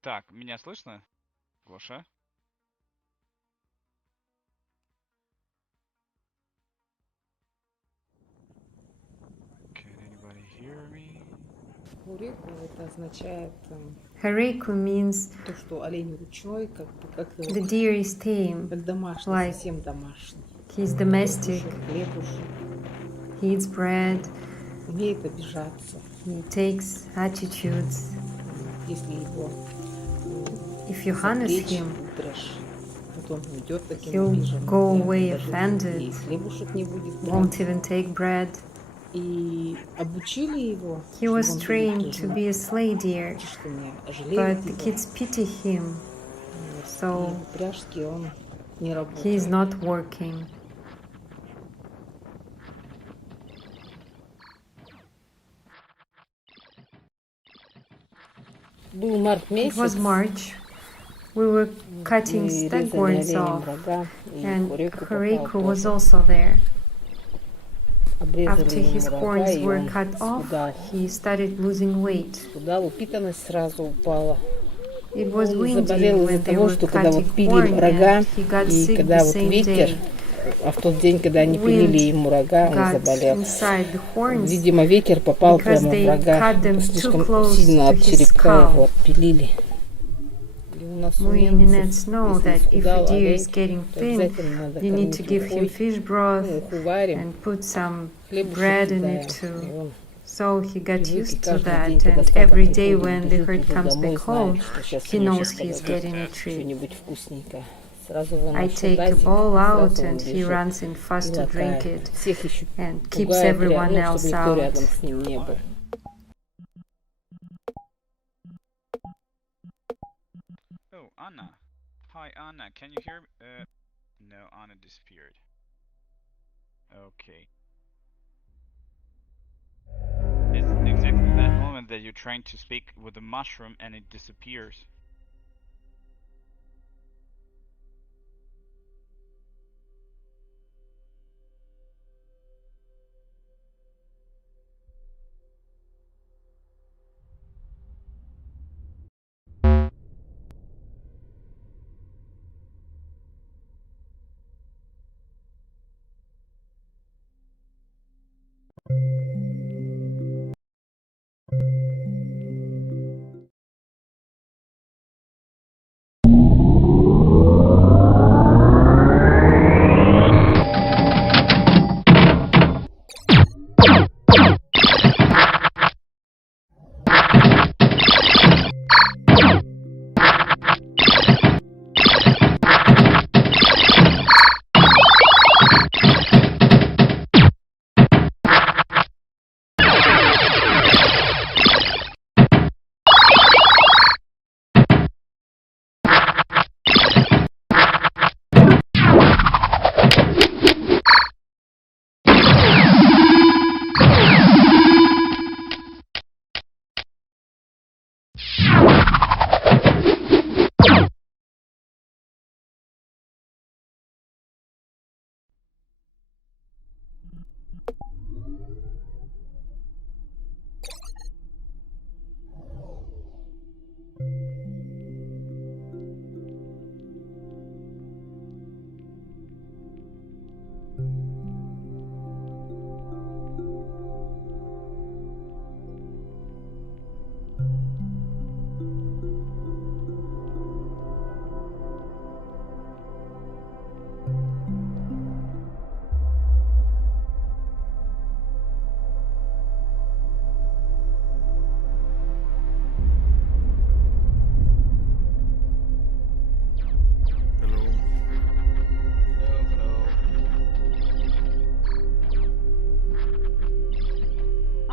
Так, меня слышно, Гоша? Can anybody hear me? Уреку это означает Hareku means то, что олень ручной, как the его, deer is tame, как домашний, like совсем домашний. he's domestic, Кушает хлебушек, he eats bread, умеет обижаться. he takes attitudes. Если его If you harness запречь, him, упряжь, вот он уйдет таким he'll обиженным, go и away даже offended, и хлебушек не будет won't брать. even take bread. И обучили его, He чтобы was он был trained to тоже be a sleigh deer, что не жалеют but the его. kids pity him, Вот. И so в упряжке он не he is работает. not working. Был март It was месяц. March. We were cutting Мы резали staghorns оленем off, рога, и and Хуреку попал Hareku was тоже. also there. Обрезали After his ему рога, horns и were он cut off, схудал. he started losing weight. Схудал, упитанность сразу упала. It was Он windy заболел из-за when they того, were что когда cutting вот пили corn, рога, and he got и sick the когда вот same ветер, day. а в тот день, когда они пилили Wind ему рога, он got заболел. inside the horns Видимо, ветер попал because прямо в they рога. cut them too Слишком close сильно to от his черепка его skull. отпилили. И у нас у We немцев, Nenets know если that if a схудал deer is олень, getting то thin, обязательно надо you need to кормить give him ухой. fish broth Уху варим, and put some хлебушек bread in кидаем. it И too. он So he got привык, и used to каждый день, that, когда and стадо every day приходит, when the бежит herd уже comes домой, back home, знает, что сейчас he мне knows что-то he's дадут, getting a treat. что-нибудь вкусненькое. Сразу I выношу take a тазик, bowl out, сразу он and he бежит runs in и fast to drink лакает. it Всех еще and keeps пугает, everyone ну, чтобы else никто рядом out. с ним не был. Oh, Anna. Hi, Anna. Can you hear me? No, Anna disappeared. Okay. It's exactly that moment that you're trying to speak with the mushroom and it disappears.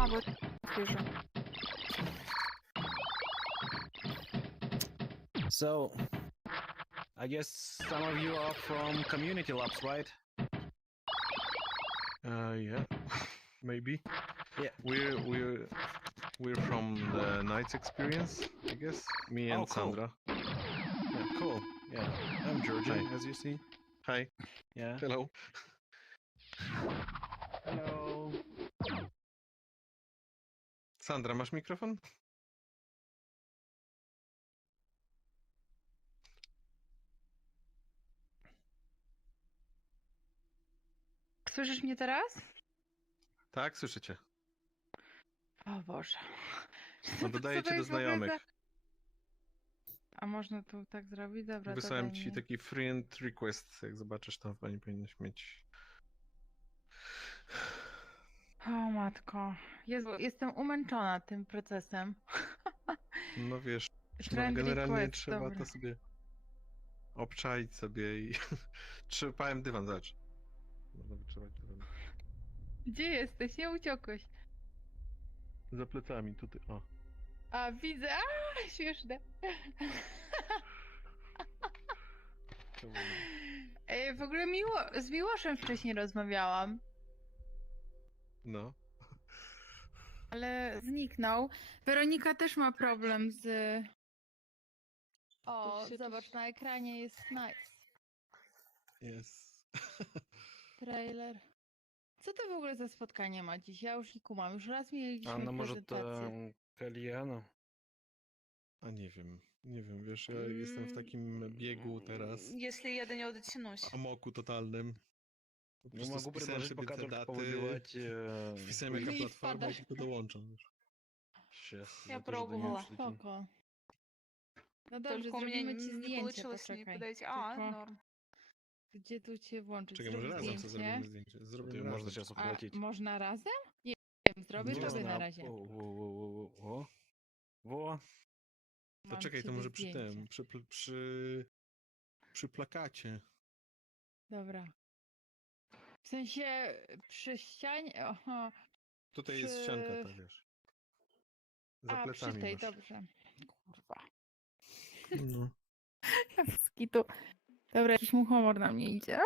bo wierzę. So, I guess some of you are from community labs, right? Yeah, maybe. Yeah. We're from the night's experience, I guess. Me and Oh, cool. Sandra. Yeah, cool. Yeah, I'm Georgie, Hi. as you see. Hi. Yeah. Hello. Hello. Sandra, masz mikrofon? Słyszysz mnie teraz? Tak, słyszycie. O Boże. No dodaję Co to cię do jest w ogóle znajomych. za- A można tu tak zrobić? Dobra, Wysłałem dodaj ci mnie. taki friend request, jak zobaczysz, tam pani powinieneś mieć. O matko. Jezu, jestem umęczona tym procesem. No wiesz, no Friend generalnie request, trzeba dobra. to sobie obczaić sobie i trzepałem dywan, zobacz. Można wytrzymać dywan. Gdzie jesteś? Nie uciekłeś. Za plecami, tutaj, o. A, widzę. A, śmieszne. W ogóle z Miłoszem wcześniej rozmawiałam, No. ale zniknął. Weronika też ma problem z... O, zobacz, na ekranie jest nice. Jest. Trailer. Co to w ogóle za spotkanie ma dziś? Ja już nie kumam. Już raz mieliśmy Anna, może prezentację. кальяна? A nie wiem, wiesz, ja jestem w takim biegu teraz, Если я до него дотянусь. amoku totalnym. Po Ну, prostu могу spisałem предложить sobie пока te только daty, повыбивать... wpisałem jaka I platforma i wpadasz. tylko dołączam, wiesz. Сейчас. Я пробовала. Spoko. No dobrze, Только у меня zrobimy ci не zdjęcie, получилось с ней poczekaj. подойти. Tylko Норм. gdzie tu cię włączyć? Czekaj, Zrób może razem sobie zdjęcie. zrobimy zdjęcie. Zrobimy Можно razem. сейчас A ухватить. można razem? Nie wiem, zrobię Nie tobie znam. na razie. Во. Во. To Mam czekaj, to ciebie może przy zdjęcie. tym, przy plakacie. Dobra. W sensie przy ścianie. Aha. Tutaj jest Przy- ścianka, ta wiesz. Za A, przy plecami tej, masz. dobrze. Kurwa. No. Skitu. Dobra, jakiś muchomor na mnie idzie.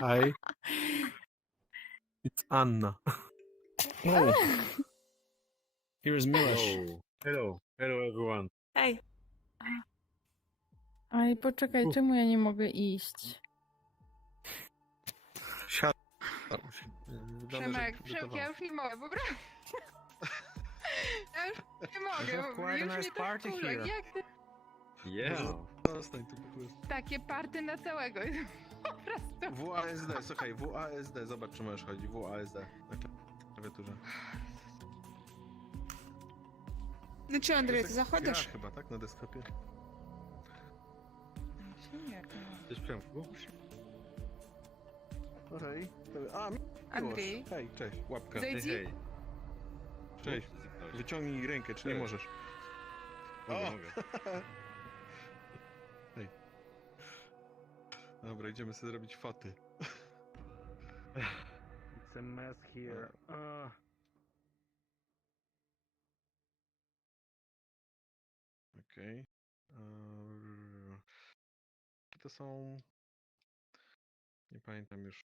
Hi. It's Anna. Oh. Here's Milosh. Hello everyone. Ej, Aj, poczekaj, czemu ja nie mogę iść? Siad. Przemek, ja już nie mogę, po prostu. Ja już nie mogę, have quite a już nice mnie to party wkurza. here. Jak ty... Yeah. Zostań tu po prostu. Takie party na całego. Po prostu. WASD, słuchaj, WASD, zobacz czy możesz chodzić, WASD na klawiaturze. ну что, Андрей, To ты jest gra заходишь? chyba, tak? Na desktopie. Ty Przemku? Okej. A, Андрей, Hej, cześć, łapka. зайди. Hej. Cześć. Wyciągnij rękę, czy nie Cześć. możesz? Mogę, O! mogę. Hej. Dobra, idziemy sobie zrobić foty. It's a mess here. Okej. To są... Nie pamiętam już.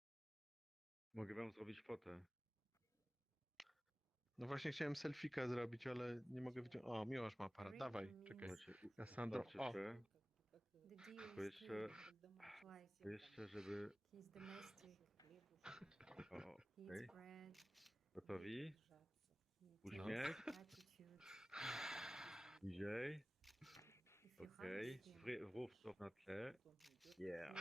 Mogę wam zrobić fotę. No właśnie chciałem selfika zrobić, ale nie mogę wyciągnąć. O, Miłosz ma aparat, dawaj, czekaj. Zobaczcie, Ja Sandro, zobaczcie, o! to jeszcze, żeby... O, okej. Gotowi? Uśmiech. Bliżej. Okej. Wrób to na tle. Yeah.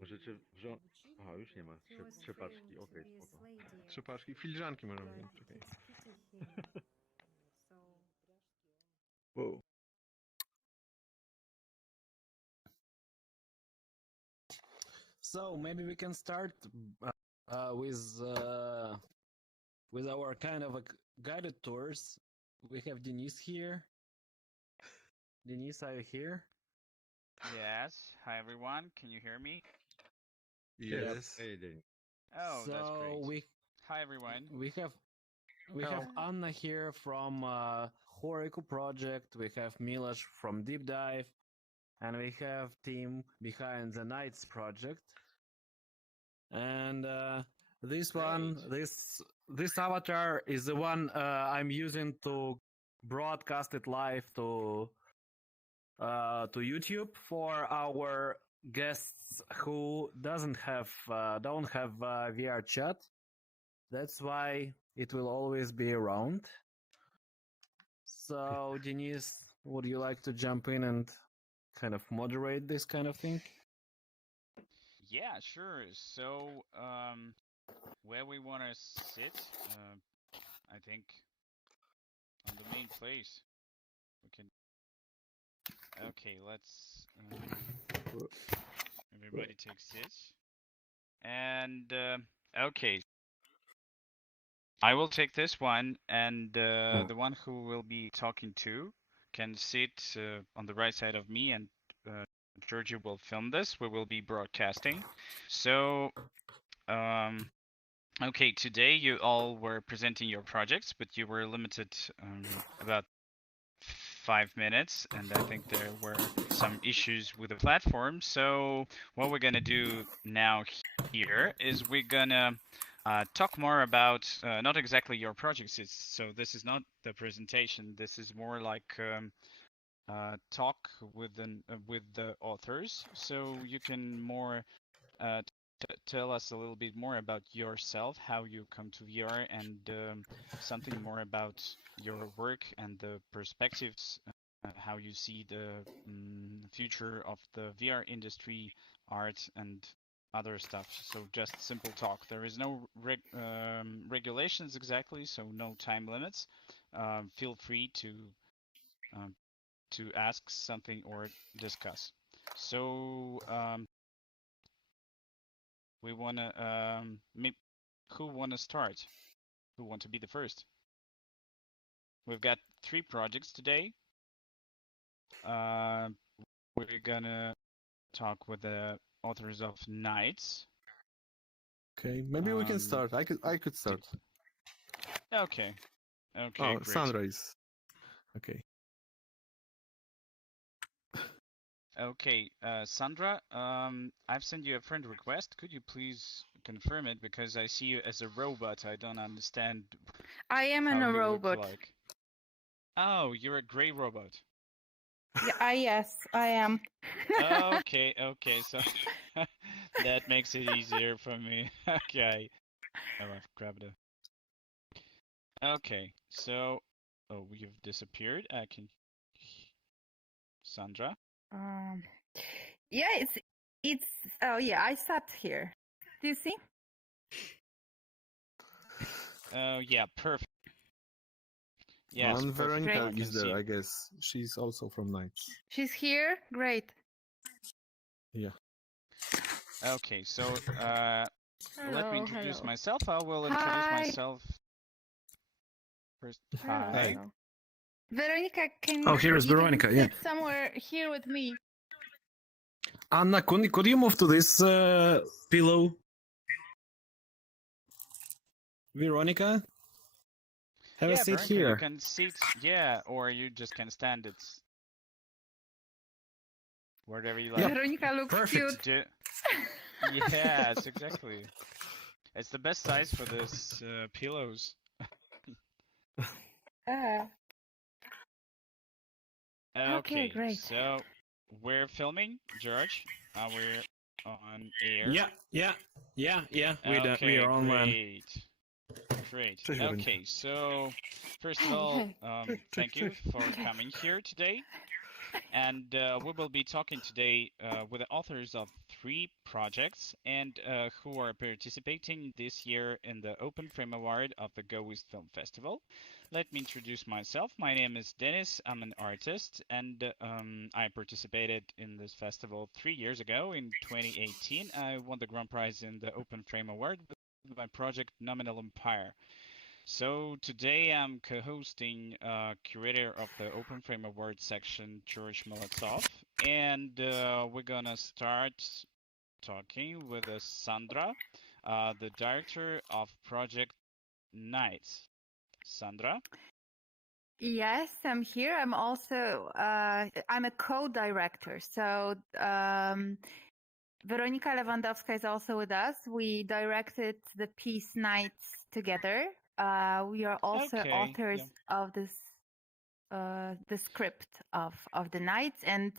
Możecie wziąć... Aha, już nie ma. Trzy paczki, okej, spoko. Trzy paczki, filiżanki możemy wziąć, czekaj. Wow. So maybe we can start with our kind of guided tours. We have Denise here. Denise, are you here? Yes. Hi everyone. Can you hear me? Yes. Hey, Danny. Oh, that's So great. Hi, everyone. we have Oh, Anna here from Horiku Project. We have Miloš from Deep Dive, and we have team behind the Knights Project. And great. this avatar is the one I'm using to broadcast it live to YouTube for our guests who don't have VR chat. That's why it will always be around. So, Denise, would you like to jump in and kind of moderate this kind of thing? Yeah, sure. So, where we want to sit, I think on the main place. We can. Okay, let's. Everybody take seats. And okay, I will take this one, and the one who will be talking to can sit on the right side of me, and Georgia will film this. We will be broadcasting. So, okay, today you all were presenting your projects, but you were limited about 5 minutes, and I think there were some issues with the platform. So what we're gonna do now here is we're gonna talk more about not exactly your projects. So this is not the presentation. This is more like talk with the authors, so you can more tell us a little bit more about yourself, how you come to VR, and something more about your work and the perspectives, how you see the future of the VR industry, art, and other stuff. So just simple talk. There is no regulations exactly, so no time limits. Feel free to ask something or discuss. So we wanna who wanna start? Who want to be the first? We've got 3 projects today. Uh, we're gonna talk with the authors of Knights. Okay, maybe we can start. I could start. Okay. Okay, great. Sandra is okay. Okay, Sandra, I've sent you a friend request. Could you please confirm it, because I see you as a robot. I don't understand I am how a you robot. look like. Oh, you're a gray robot. Yeah, yes, I am. Okay, okay, so that makes it easier for me. Okay. Oh, I've grabbed a. Okay, so you've disappeared. I can. Sandra. Yeah, it's. Oh yeah, I sat here. Do you see? Oh yeah, perfect. Yes, And perfect. Veronica Now I can is there, see. I guess. She's also from Knights. She's here. Great. Yeah. Okay, so let me introduce hello. myself. I will introduce Hi. myself first. Hello, Hi. hello. Veronica, can Oh, here is you Veronica, can yeah. sit somewhere here with me? Anna, could you move to this pillow? Veronica? Have a Yeah, seat Veronica, you here. can sit. Yeah, or you just can stand it. Wherever you like. Veronica looks Perfect. cute. Yes, exactly. It's the best size for this pillows. Okay, great. So we're filming, George. We're on air. Yeah. Okay, we are on man. Great. Cześć, Weronika. Okay, so first of all, thank you for coming here today. And we will be talking today with the authors of 3 projects and who are participating this year in the Open Frame Award of the goEast Film Festival. Let me introduce myself. My name is Dennis. I'm an artist, and I participated in this festival 3 years ago. In 2018, I won the grand prize in the Open Frame Award with my project Nominal Empire. So today I'm co-hosting curator of the Open Frame Award section, George Molotov, and we're gonna start talking with Sandra, the director of Project Nights. Sandra? Yes, I'm here. I'm also I'm a co-director. So Weronika Lewandowska is also with us. We directed the piece Nights together. We are also Okay, authors yeah. of this the script of the Nights, and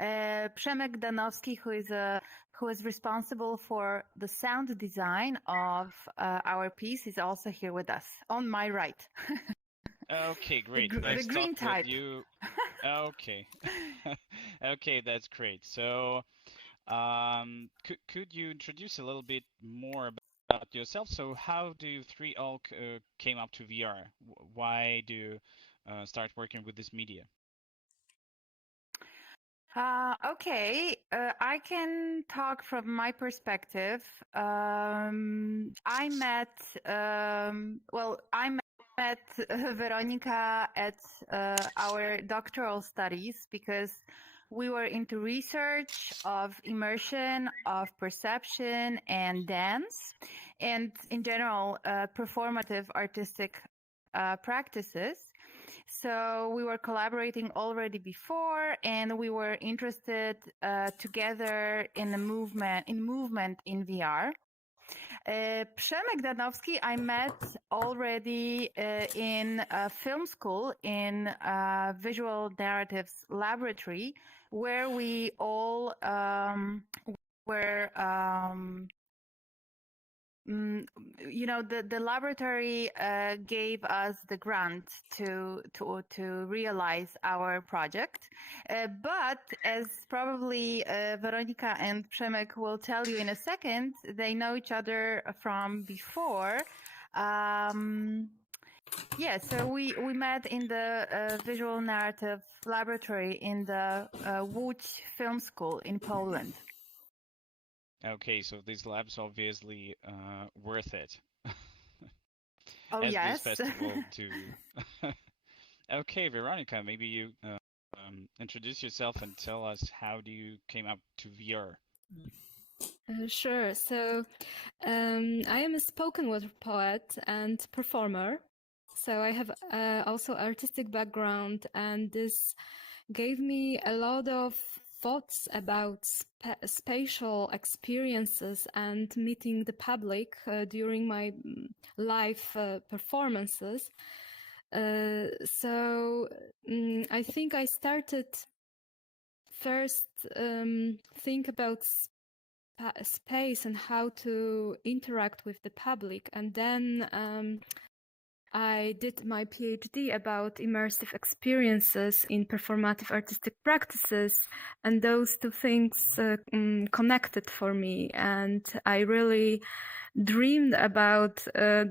Przemek Danowski, who is responsible for the sound design of our piece, is also here with us on my right. Okay, great. the Nice green talking with type. you. Okay. Okay, that's great. So, could you introduce a little bit more about yourself? So, how do you three all came up to VR? Why do you start working with this media? Okay, I can talk from my perspective. I met Veronica at our doctoral studies because we were into research of immersion, of perception, and dance, and in general, performative artistic practices. So we were collaborating already before, and we were interested together in movement in VR. Przemek Danowski, I met already in film school in visual narratives laboratory, where we all were the library gave us the grant to realize our project. But as probably Veronika and Przemek will tell you in a second, they know each other from before. So we met in the visual narrative laboratory in the Łódź Film School in Poland. Okay, so this lab's obviously worth it. Oh, As yes. this festival too. Okay, Veronica, maybe you introduce yourself and tell us how do you came up to VR. Sure. So, I am a spoken word poet and performer. So I have also artistic background, and this gave me a lot of thoughts about spatial experiences and meeting the public during my live performances. I think I started first think about space and how to interact with the public, and then I did my PhD about immersive experiences in performative artistic practices, and those two things connected for me, and I really dreamed about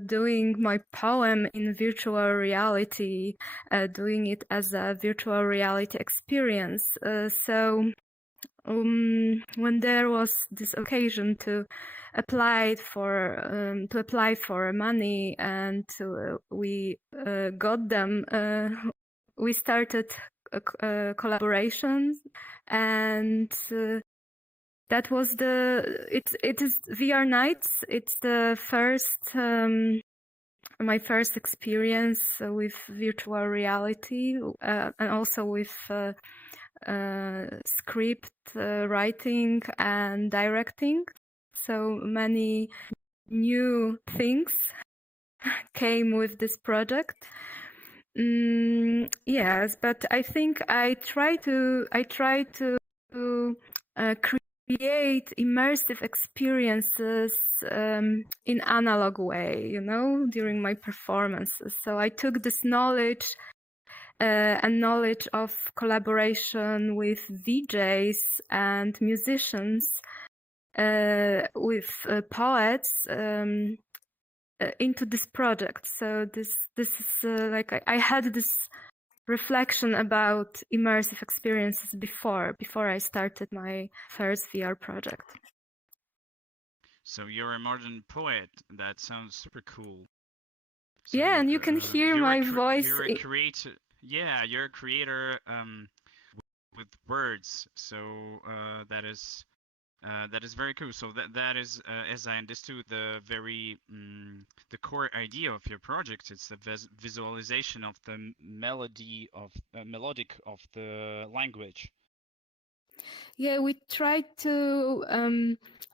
doing my poem in virtual reality, doing it as a virtual reality experience. When there was this occasion to apply for money, and we got them, we started a collaboration, and that was it is VR Nights. It's the first my first experience with virtual reality, and also with script writing and directing. So many new things came with this project. Yes, but I think I try to create immersive experiences in analog way, during my performances. So I took this knowledge and knowledge of collaboration with VJs and musicians, with poets, into this project. So this is like I had this reflection about immersive experiences before I started my first VR project. So you're a modern poet. That sounds super cool. So, yeah, and you can hear my voice. You're a creator. Yeah, you're a creator with words. So that is That is very cool. So that is, as I understood, the core idea of your project. It's the visualization of the melodic of the language. Yeah, we tried to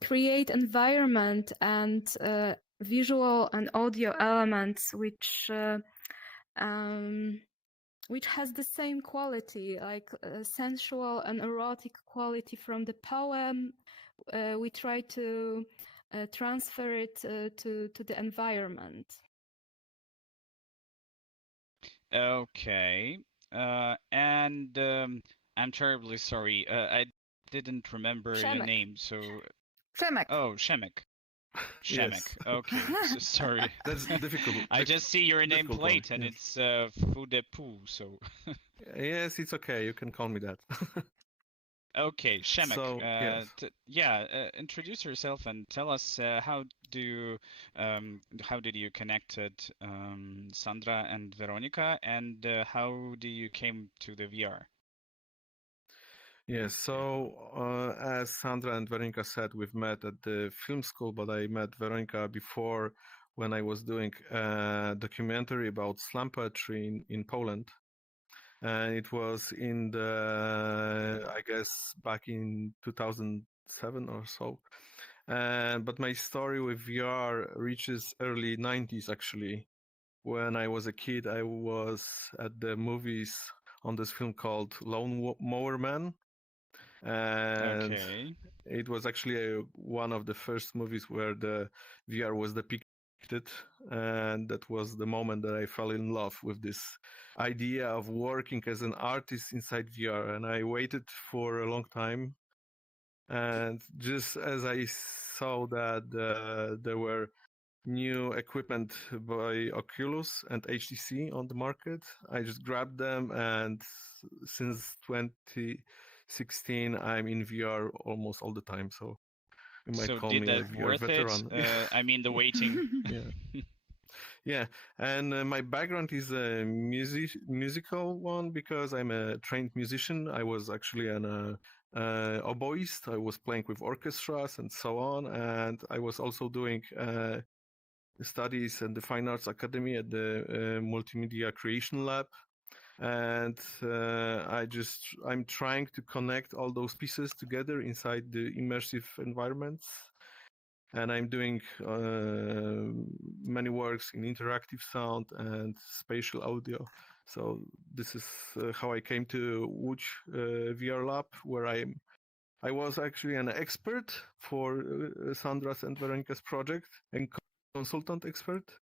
create environment and visual and audio elements which has the same quality, like sensual and erotic quality from the poem. We try to transfer it to the environment. Okay. And I'm terribly sorry. I didn't remember your Przemek. name. So, Przemek. oh, Shemek. Shemek. Yes. Okay. So sorry. That's difficult. I just see your difficult one, nameplate and yes. it's Fudepu. So. Yes, it's okay. You can call me that. Okay, Shemek. So, yes. Introduce yourself and tell us how did you connected Sandra and Veronica, and how do you came to the VR? Yes, so as Sandra and Veronica said, we've met at the film school, but I met Veronica before when I was doing a documentary about slam poetry in Poland. And it was in I guess, back in 2007 or so. But my story with VR reaches early 90s, actually. When I was a kid, I was at the movies on this film called Lone Mower Man. And Okay. it was actually one of the first movies where the VR was depicted, and that was the moment that I fell in love with this idea of working as an artist inside VR. And I waited for a long time, and just as I saw that there were new equipment by Oculus and HTC on the market, I just grabbed them, and since 2016 I'm in VR almost all the time, so you might So call did me a that VR worth it? veteran. I mean the waiting. Yeah. Yeah, and my background is a musical one because I'm a trained musician. I was actually an oboist. I was playing with orchestras and so on, and I was also doing studies at the Fine Arts Academy at the Multimedia Creation Lab. And I'm trying to connect all those pieces together inside the immersive environments. And I'm doing many works in interactive sound and spatial audio. So this is how I came to Łódź VR Lab, where I was actually an expert for Sandra's and Veronica's project, and consultant expert.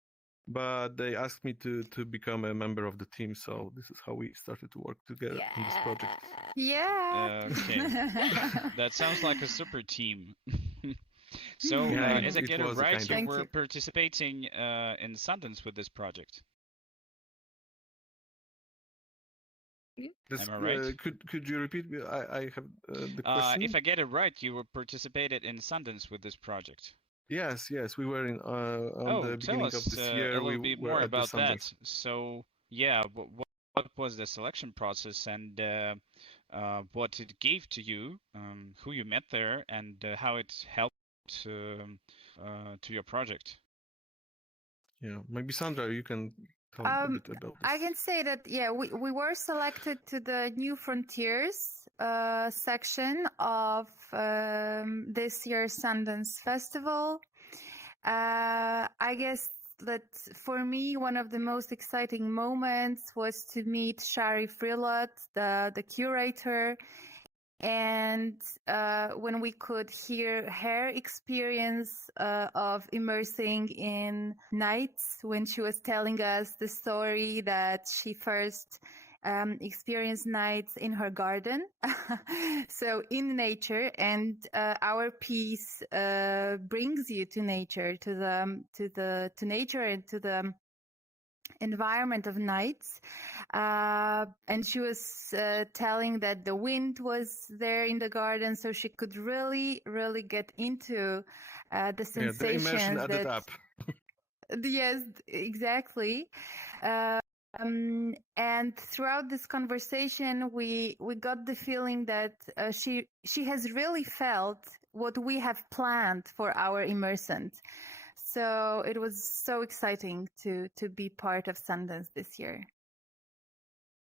But they asked me to become a member of the team, so this is how we started to work together on this project. Yeah. Okay. That sounds like a super team. So, Yeah, as I it get it was a right, kind you of- Thank were you. participating in Sundance with this project. This, Am I right? could you repeat? I have the question. If I get it right, you were participated in Sundance with this project. Yes, we were in on Oh, the tell beginning us of this year. a We little bit were more at the about that. Sundance. So, yeah, what was the selection process, and what it gave to you, who you met there, and how it helped to your project? Yeah, maybe Sandra, you can tell a bit about this. I can say that, yeah, we were selected to the New Frontiers section of this year's Sundance Festival. I guess that for me, one of the most exciting moments was to meet Shari Frilot, the curator, and when we could hear her experience of immersing in nights, when she was telling us the story that she first experienced nights in her garden, so in nature, and our piece brings you to nature, to nature and to the environment of nights. And she was telling that the wind was there in the garden, so she could really get into the sensations. Yeah, the immersion added that, up. Yes, exactly. And throughout this conversation, we got the feeling that she has really felt what we have planned for our immersion. So it was so exciting to be part of Sundance this year.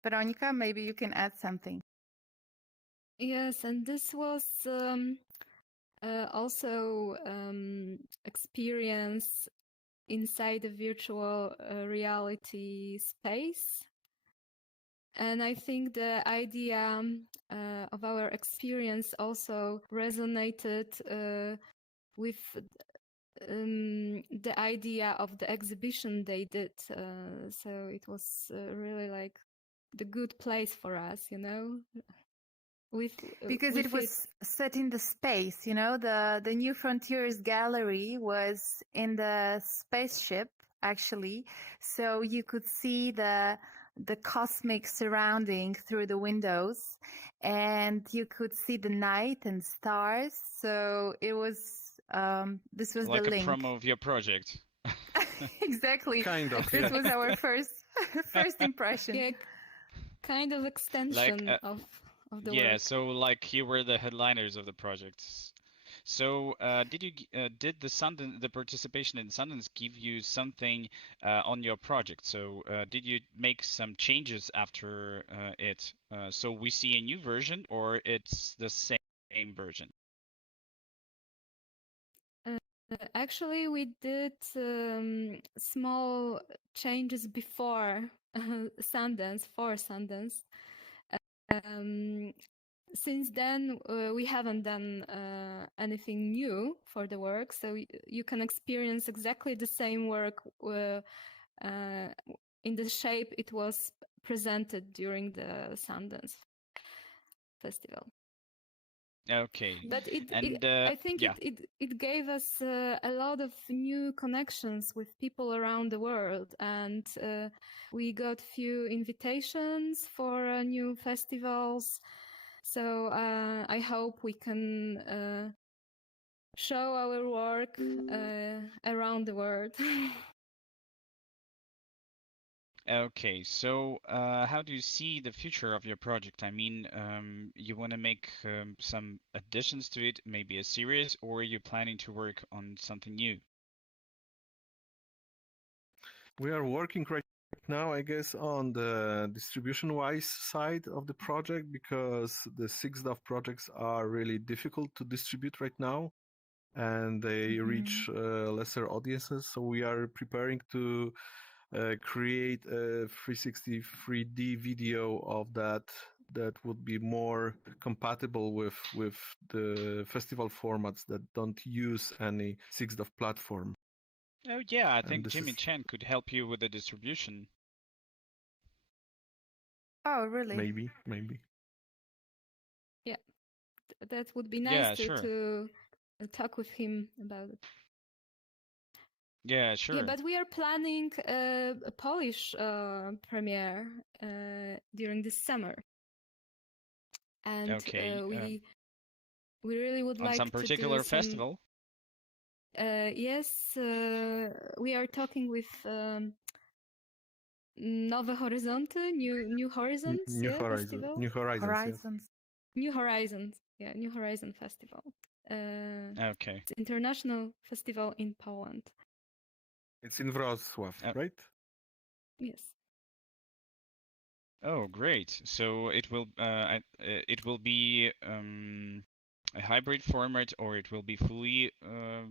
Veronica, maybe you can add something. Yes, and this was also experience inside the virtual reality space. And I think the idea of our experience also resonated with the idea of the exhibition they did. So it was really like the good place for us, you know. Because it was set in the space, you know, the New Frontiers gallery was in the spaceship actually, so you could see the cosmic surrounding through the windows, and you could see the night and stars. So it was this was like the a link. promo of your project. Exactly. Kind of. This Yeah. was our first impression. Yeah, kind of extension of the yeah, work. so like you were the headliners of the project. So did the participation in Sundance give you something on your project? So did you make some changes after it? So we see a new version, or it's the same version? Actually, we did small changes before Sundance, for Sundance. Since then, we haven't done anything new for the work, so you can experience exactly the same work in the shape it was presented during the Sundance Festival. Okay. But And I think yeah. it gave us a lot of new connections with people around the world, and we got few invitations for new festivals. So I hope we can show our work around the world. Okay, so how do you see the future of your project? I mean, you want to make some additions to it, maybe a series, or are you planning to work on something new? We are working right now, I guess, on the distribution-wise side of the project, because the 6DAF projects are really difficult to distribute right now, and they reach lesser audiences. So we are preparing to create a 360 3D video of that would be more compatible with the festival formats that don't use any 6DAF platform. Oh yeah, I And think this Jimmy is Chan could help you with the distribution. Oh, really? maybe. Yeah, that would be nice Yeah, sure. to talk with him about it. Yeah, sure. Yeah, but we are planning a Polish premiere during this summer, and Okay. we really would On like some to do particular some. festival? Yes, we are talking with Nowe Horyzonty, New Horizons, New yeah, Horizons. festival. New Horizons. Horizons. Yes. New Horizons, yeah, New Horizon Festival. Okay. It's international festival in Poland. It's in Wrocław, right? Yes. Oh, great. So it will be a hybrid format, or it will be fully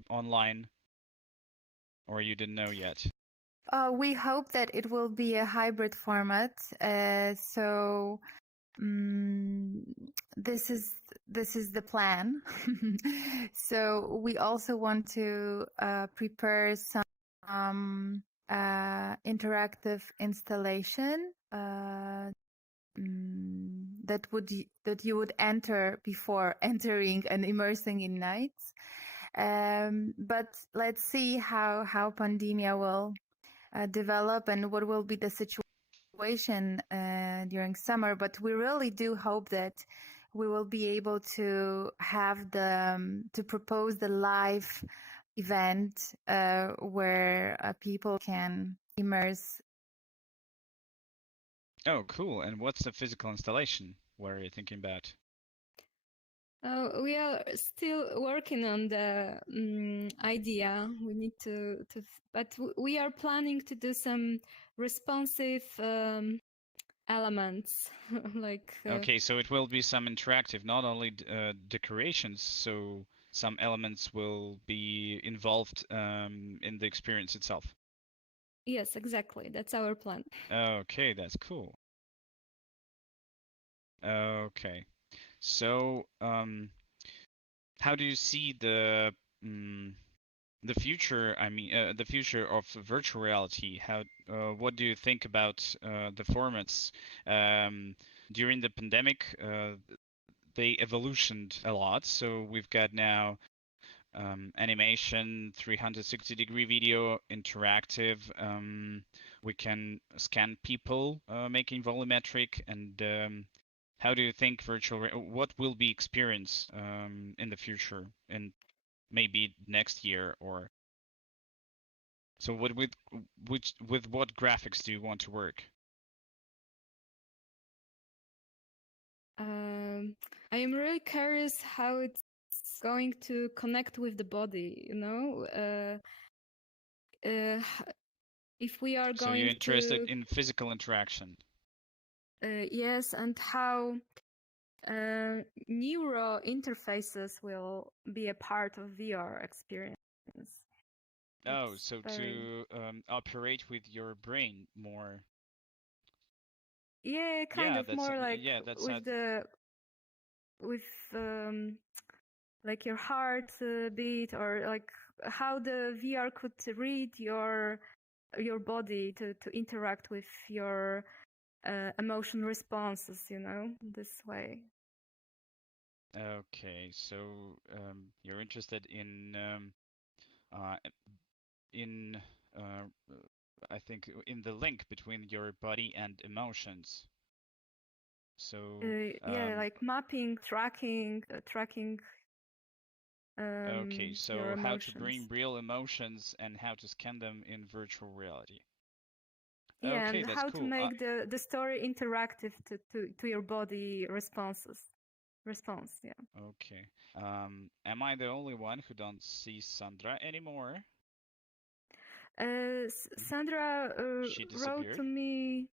online, or you didn't know yet? We hope that it will be a hybrid format. So this is the plan. So we also want to prepare some interactive installation that you would enter before entering and immersing in nights. But let's see how pandemia will develop and what will be the situation during summer. But we really do hope that we will be able to have to propose the live event where people can immerse. Oh, cool. And what's the physical installation? What are you thinking about? We are still working on the idea. We need but we are planning to do some responsive elements, like. Okay, so it will be some interactive, not only decorations. So some elements will be involved in the experience itself. Yes, exactly. That's our plan. Okay, that's cool. Okay, so how do you see the future? I mean, the future of virtual reality. What do you think about the formats? During the pandemic, they evolutioned a lot. So we've got now animation, 360-degree video, interactive. We can scan people, making volumetric. And how do you think what will be experienced in the future, and maybe next year? Or so with what graphics do you want to work? I am really curious how it's going to connect with the body, if we are So going you're interested to in physical interaction? yes, and how neuro interfaces will be a part of VR experience. Oh, It's so very... to operate with your brain more. Yeah, kind Yeah, of more like that's with like your heart beat, or like how the VR could read your body to interact with your emotion responses, this way. Okay. So you're interested uh, in I think in the link between your body and emotions. So Yeah, like mapping, tracking okay, your so how to emotions. bring real emotions and how to scan them in virtual reality. Yeah, Okay, and that's how to cool. make the story interactive to your body response, yeah. Okay. Am I the only one who don't see Sandra anymore? Sandra She wrote to disappeared. me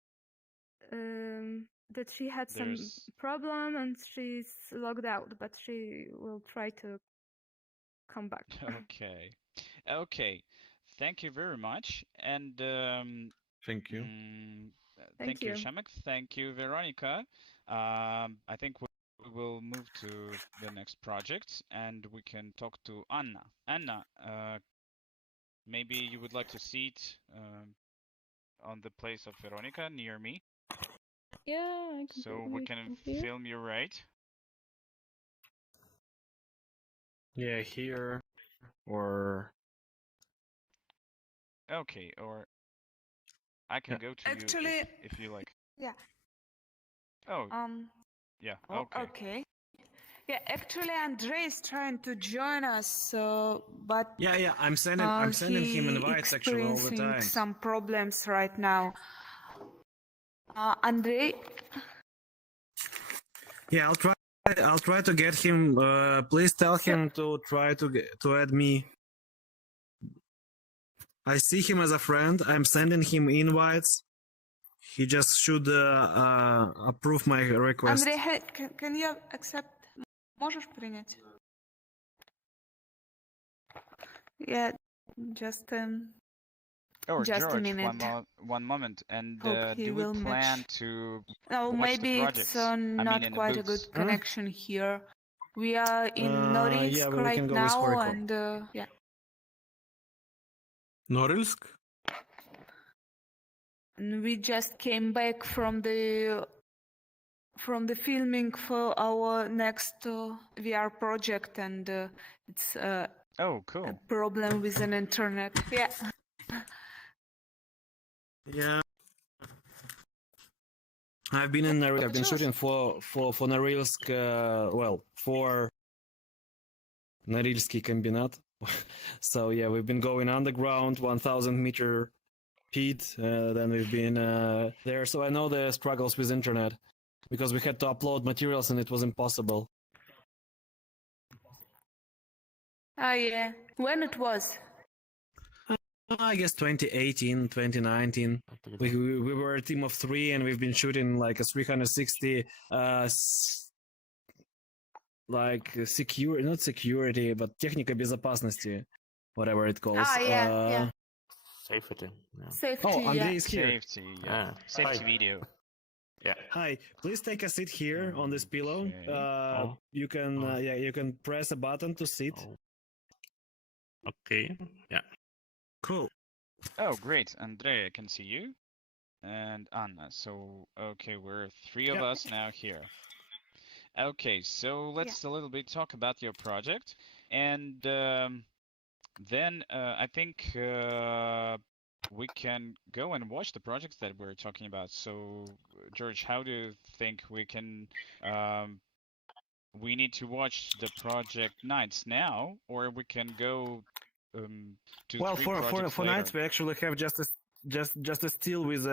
that she had some There's problem and she's logged out, but she will try to come back. okay. Okay. Thank you very much. And Thank you. Thank thank you, you. Shamek. Thank you, Veronica. I think we will move to the next project and we can talk to Anna. Anna, maybe you would like to sit on the place of Veronica near me, Yeah, I can so we move can from here. film you right. Yeah, here or Okay, or I can go to you if you like. Yeah. Oh, yeah. Oh, Okay. okay. Yeah, actually, Andrei is trying to join us, but yeah, I'm sending him invites actually all the experiencing time. some problems right now. Andrei, Yeah, I'll try to get him. Please tell him to try to add me. I see him as a friend. I'm sending him invites. He just should approve my request. Andrei, can you accept? Можешь принять? Yeah, just Oh, just a George, minute. one moment. And Hope he do we will plan match. to No, watch the maybe projects? it's I mean, not in the quite a booths. good connection here. We are in Yeah, Norilsk but we right can go with now, Horiko. and yeah. Norilsk? And we just came back from the filming for our next VR project, and it's Oh, a cool. problem with an internet. Yeah. Yeah. I've been in Norilsk. I've been shooting for Norilsk. For Norilsky Kombinat. So yeah, we've been going underground, 1,000-meter pit. Then we've been there. So I know the struggles with internet because we had to upload materials and it was impossible. Oh yeah. When it was? I guess 2018, 2019. We were a team of 3 and we've been shooting like a 360 not security, but техника безопасности, whatever it calls. Ah, yeah. Safety. Yeah. Safety, Oh, yeah. Andrei is here. Safety, yeah. Safety Hi. video. Yeah. Hi, please take a seat here on this pillow. Okay. You can you can press a button to sit. Okay. Yeah. Cool. Oh, great. Andrea, I can see you. And Anna. So, okay, we're 3 of Yep. us now here. Okay, so let's a little bit talk about your project. And then I think we can go and watch the projects that we're talking about. So, George, how do you think we can we need to watch the project nights now, or we can go to Well, 3 for projects for later? nights we actually have just a still with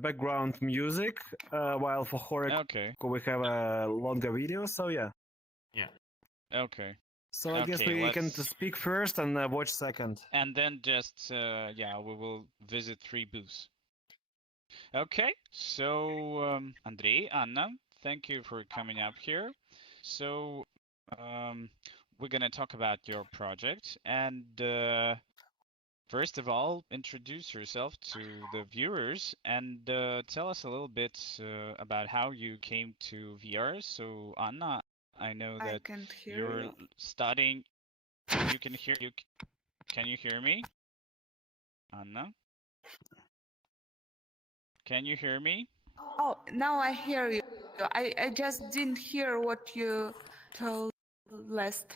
background music, while for horror Okay. we have a longer video. So yeah. Yeah. Okay. So I guess Okay, we can let's- speak first and watch second. And then just yeah, we will visit 3 booths. Okay, so Andrei, Anna, thank you for coming up here. So we're gonna talk about your project, and first of all, introduce yourself to the viewers and tell us a little bit about how you came to VR. So Anna, I know I that can't hear you're you. studying. You can hear you. Can you hear me, Anna? Can you hear me? Oh, now I hear you. I just didn't hear what you told last.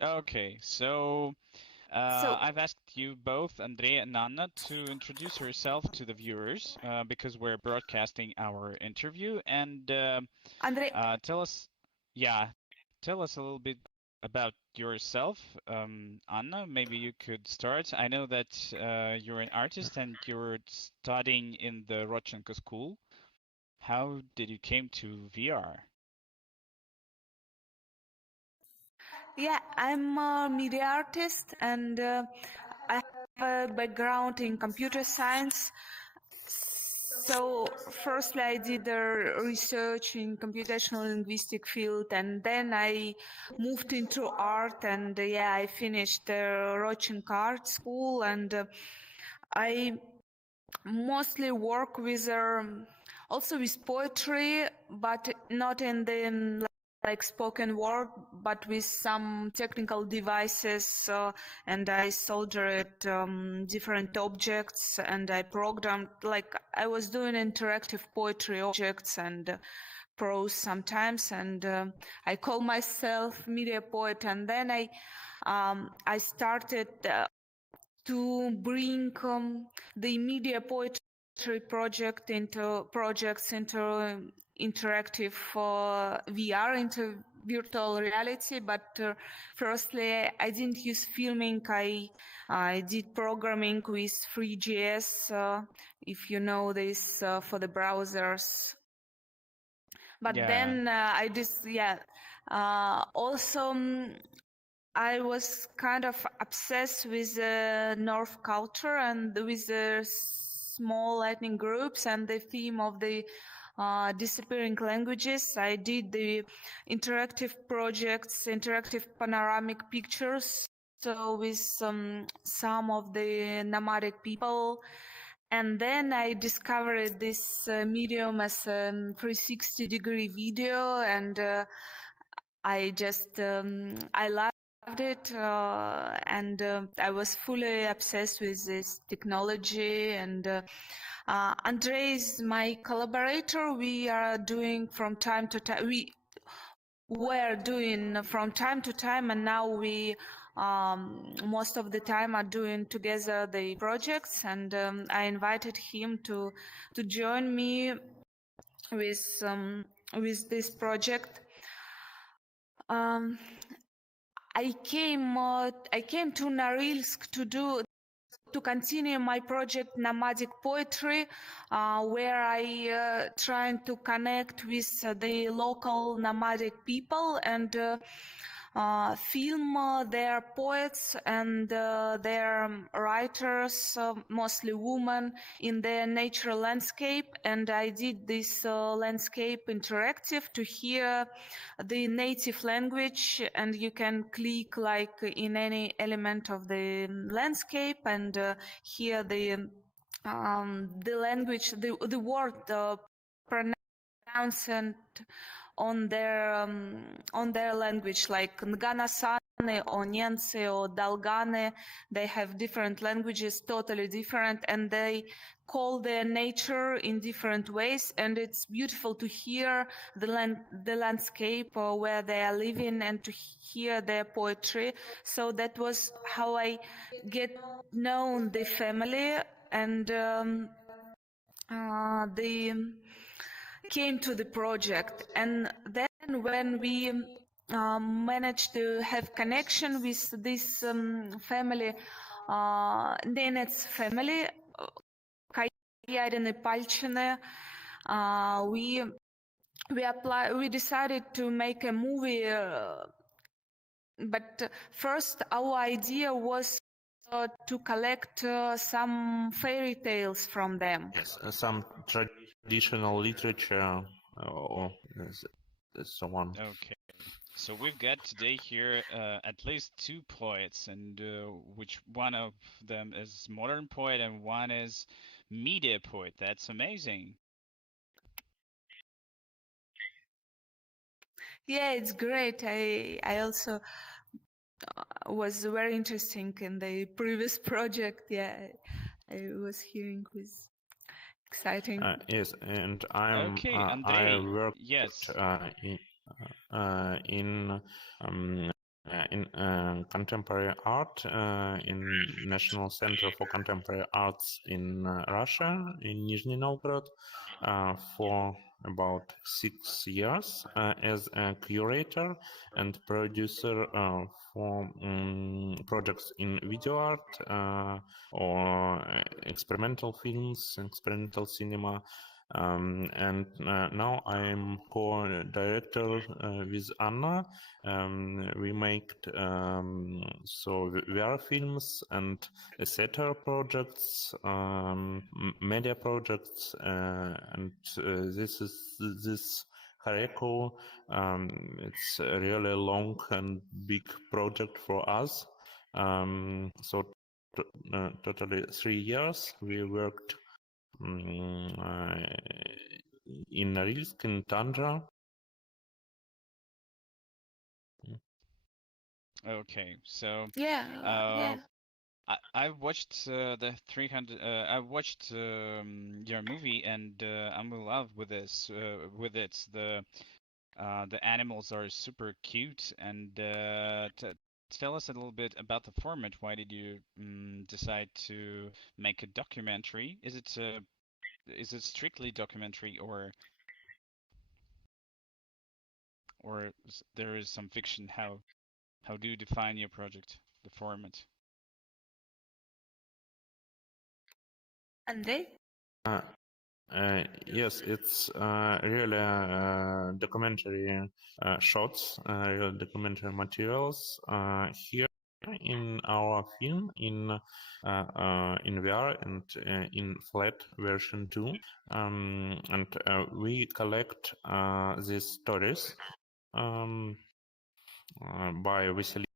Okay, so So- I've asked you both, Andrea and Anna, to introduce yourself to the viewers because we're broadcasting our interview, and Andrei, tell us a little bit about yourself. Anna, maybe you could start. I know that you're an artist and you're studying in the Rodchenko School. How did you came to VR? yeah, I'm a media artist and I have a background in computer science. So firstly, I did research in computational linguistic field, and then I moved into art, and yeah, I finished the Rodchenko Art School, and I mostly work with also with poetry, but not in the like spoken word, but with some technical devices, and I soldered different objects, and I programmed, like I was doing interactive poetry objects and prose sometimes, and I call myself media poet, and then I started to bring the media poetry projects into interactive VR, into virtual reality. But firstly, I didn't use filming. I did programming with FreeJS, if you know this, for the browsers. But Yeah. then I just also. I was kind of obsessed with North culture and with the small ethnic groups and the theme of the disappearing languages. I did the interactive projects, interactive panoramic pictures, so with some of the nomadic people. And then I discovered this medium as a 360-degree video, and I just I loved it, and I was fully obsessed with this technology. And Andre is my collaborator. We are doing from time to time. We were doing from time to time, and now we most of the time are doing together the projects. And I invited him to join me with this project. I came to Norilsk to continue my project Nomadic Poetry, where I trying to connect with the local nomadic people, and film their poets and their writers, mostly women, in their natural landscape. And I did this landscape interactive to hear the native language, and you can click like in any element of the landscape and hear the language, the word pronounced on their language, like Nganasane or Nyense or Dalgane. They have different languages, totally different, and they call their nature in different ways. And it's beautiful to hear the landscape where they are living and to hear their poetry. So that was how I get known the family, and they came to the project. And then when we managed to have connection with this family, Nenets family, Kayarine Palchine, we decided to make a movie, but first our idea was to collect some fairy tales from them. Yes, some traditional literature or so on. Okay. So we've got today here at least two poets, and which one of them is modern poet and one is media poet. That's amazing. Yeah, it's great. I also was very interesting in the previous project. Yeah, I was hearing was exciting. Yes, and Okay, I Andrei. worked Yes. in contemporary art in National Center for Contemporary Arts in Russia, in Nizhny Novgorod, for about 6 years as a curator and producer for projects in video art or experimental films, experimental cinema. And now I'm co-director with Anna. We make so VR films and theater projects, media projects, and this Hareko. It's a really long and big project for us. So totally 3 years we worked in Norilsk, in Tundra. Okay, so Yeah. I watched the 300. I watched your movie, and I'm in love with this. With it, the animals are super cute. And tell us a little bit about the format. Why did you decide to make a documentary? Is it strictly documentary, or there is some fiction? How do you define your project, the format? Andrei? Yes, it's really documentary shots, real documentary materials here in our film in VR and in flat version too, and we collect these stories by Vasilina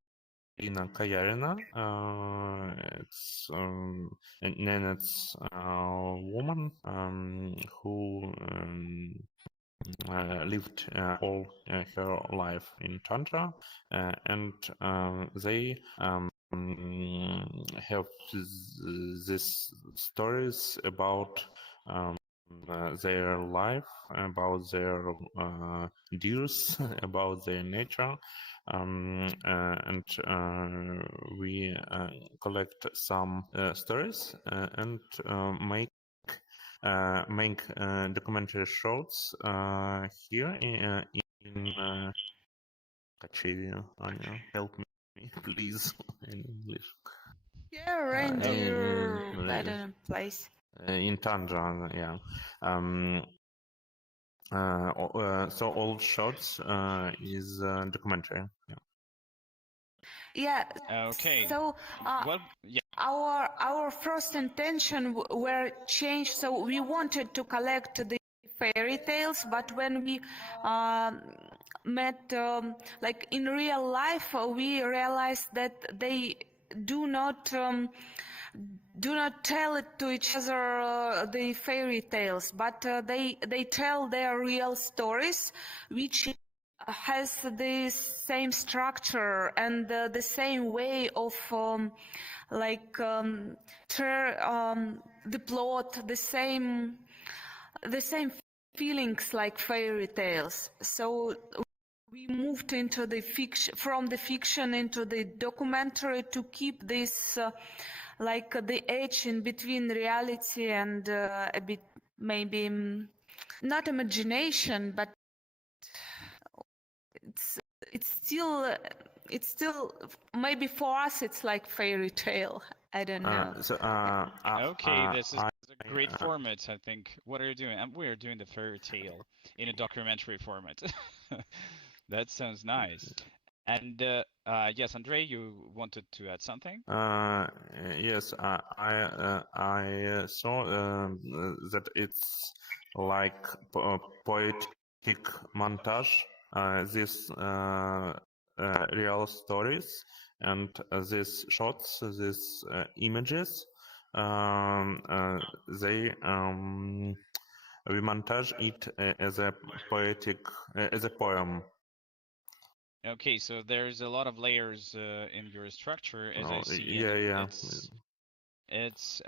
Kayarina. It's Nenet's woman who lived all her life in Tundra, and they have these stories about their life, about their deers, about their nature, and we collect some stories and make documentary shorts here in Kachevia. Anya, help me, please, in English. Yeah, reindeer, better place. In Tundra, yeah. So all shots is documentary. Yeah. Yeah. Okay. So What? Yeah. our first intention were changed. So we wanted to collect the fairy tales, but when we met like in real life, we realized that they do not tell it to each other the fairy tales, but they tell their real stories, which has the same structure and the same way of the plot, the same feelings like fairy tales. So we moved into the fiction, from the fiction into the documentary, to keep this the edge in between reality and a bit maybe not imagination, but it's still maybe for us it's like fairy tale. I don't know. Okay, this is a great format, I think. What are you doing? We're doing the fairy tale in a documentary format. That sounds nice. And yes, Andrei, you wanted to add something? Yes, I saw that it's like poetic montage. These real stories and these shots, these images, they we montage it as a poetic, as a poem. Okay, so there's a lot of layers in your structure, as I see. Yeah. It's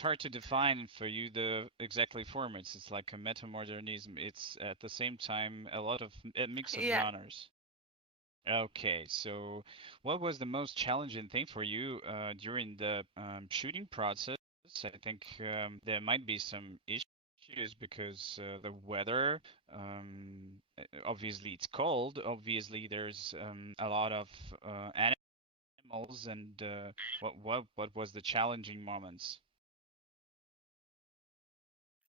hard to define for you the exactly formats. It's like a metamodernism. It's at the same time a mix of genres. Okay, so what was the most challenging thing for you during the shooting process? I think there might be some issues because the weather, obviously it's cold, obviously there's a lot of animals, and what was the challenging moments?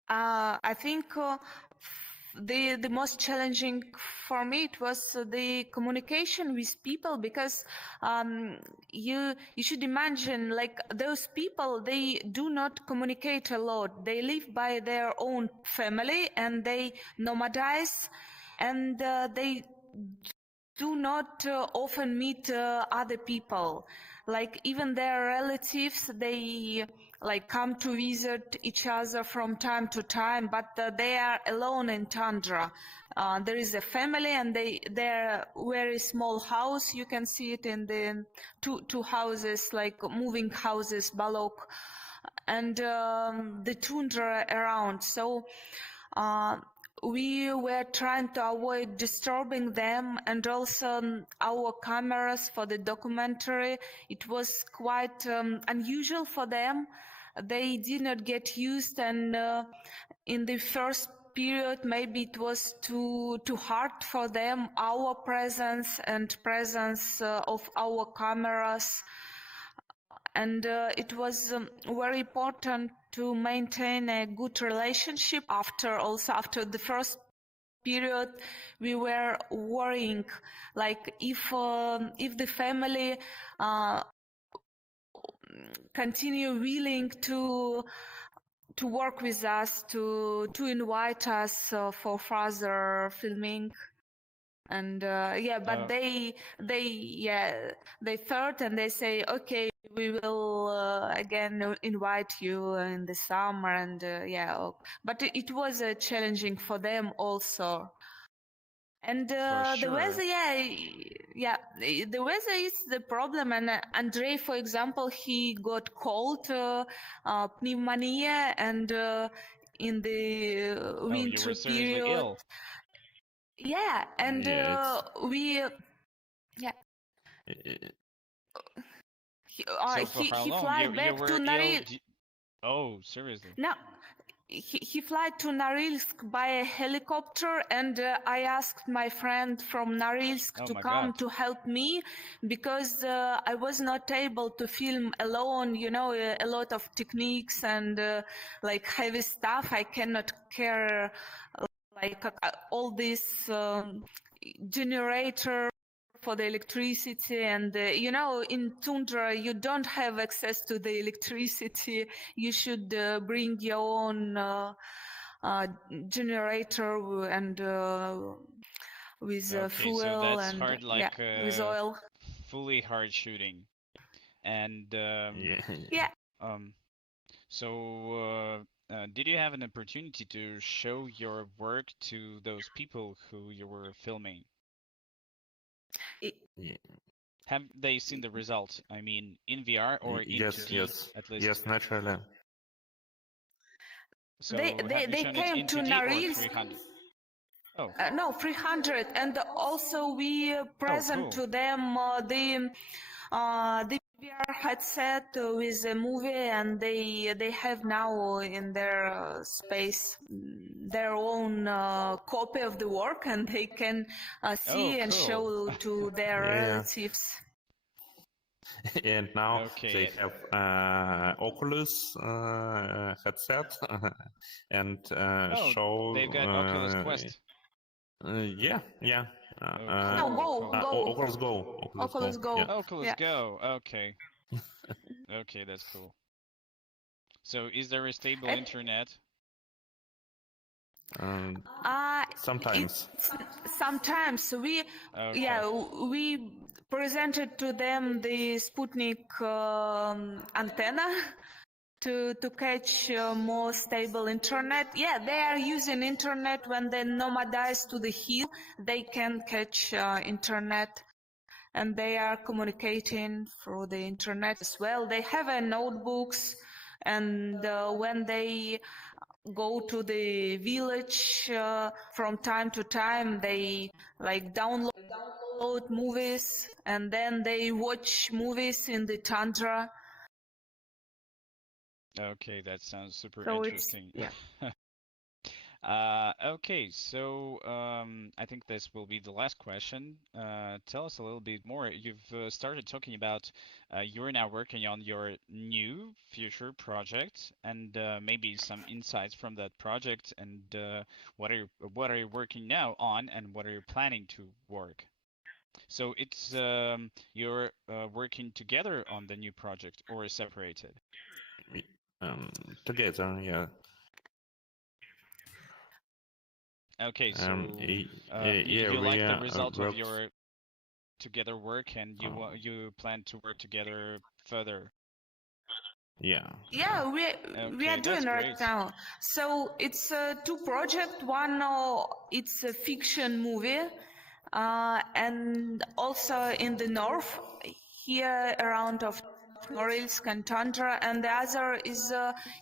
I think the most challenging for me it was the communication with people, because you should imagine, like, those people, they do not communicate a lot. They live by their own family and they nomadize, and they do not often meet other people. Like, even their relatives, they like come to visit each other from time to time, but they are alone in tundra. There is a family, and they're very small house. You can see it in the two houses, like moving houses, Balok, and the tundra around. So we were trying to avoid disturbing them, and also our cameras for the documentary, it was quite unusual for them. They did not get used, and in the first period maybe it was too hard for them, our presence and presence of our cameras. And it was very important to maintain a good relationship. After the first period, we were worrying, like, if the family continue willing to work with us, to invite us for further filming. And but they thought, and they say, okay, we will again invite you in the summer. And but it was challenging for them also. And the weather, the weather is the problem. And Andrei, for example, he got cold, pneumonia, and in the winter you were seriously period. Ill. Yeah, and So for how he long? fly You back were to ill? Norilsk. Oh, seriously? No, he fly to Norilsk by a helicopter, and I asked my friend from Norilsk to come to help me, because I was not able to film alone. You know, a lot of techniques and like heavy stuff. I cannot carry like all this generator for the electricity, and in tundra you don't have access to the electricity. You should bring your own generator and with Okay, so fuel that's and hard, like with oil. fully hard shooting. And Yeah. So did you have an opportunity to show your work to those people who you were filming? Yeah. Have they seen the result? I mean, in VR or in Yes, 2D yes, at least? yes, naturally. So they have you shown it came in to 2D or Norilsk. 300? Oh. No, 300, and also we present cool. to them the VR headset with a movie, and they have now in their space their own copy of the work, and they can see and cool. show to their Yeah. relatives. And now they Okay. have Oculus headset and show. They've got Oculus Quest. Yeah. Go. Oculus Go. Oculus Go. Yeah. Oculus Yeah. Go. Okay. Okay, that's cool. So is there a stable And- internet? Sometimes. Sometimes we presented to them the Sputnik antenna to catch more stable internet. Yeah, they are using internet when they nomadize to the hill. They can catch internet, and they are communicating through the internet as well. They have notebooks, and when they go to the village from time to time, they like download movies, and then they watch movies in the tundra. Okay, that sounds super So interesting. Okay, so I think this will be the last question. Tell us a little bit more. You've started talking about you're now working on your new future project, and maybe some insights from that project, and what are you working now on, and what are you planning to work? So it's you're working together on the new project or separated? Together, yeah. Okay, so yeah, you like the we result of worked. your together work, and you plan to work together further. Yeah. Yeah, we are Okay, doing that's right great. now. So it's two projects. One, it's a fiction movie, and also in the north, here around of Norilsk and Tundra, and the other is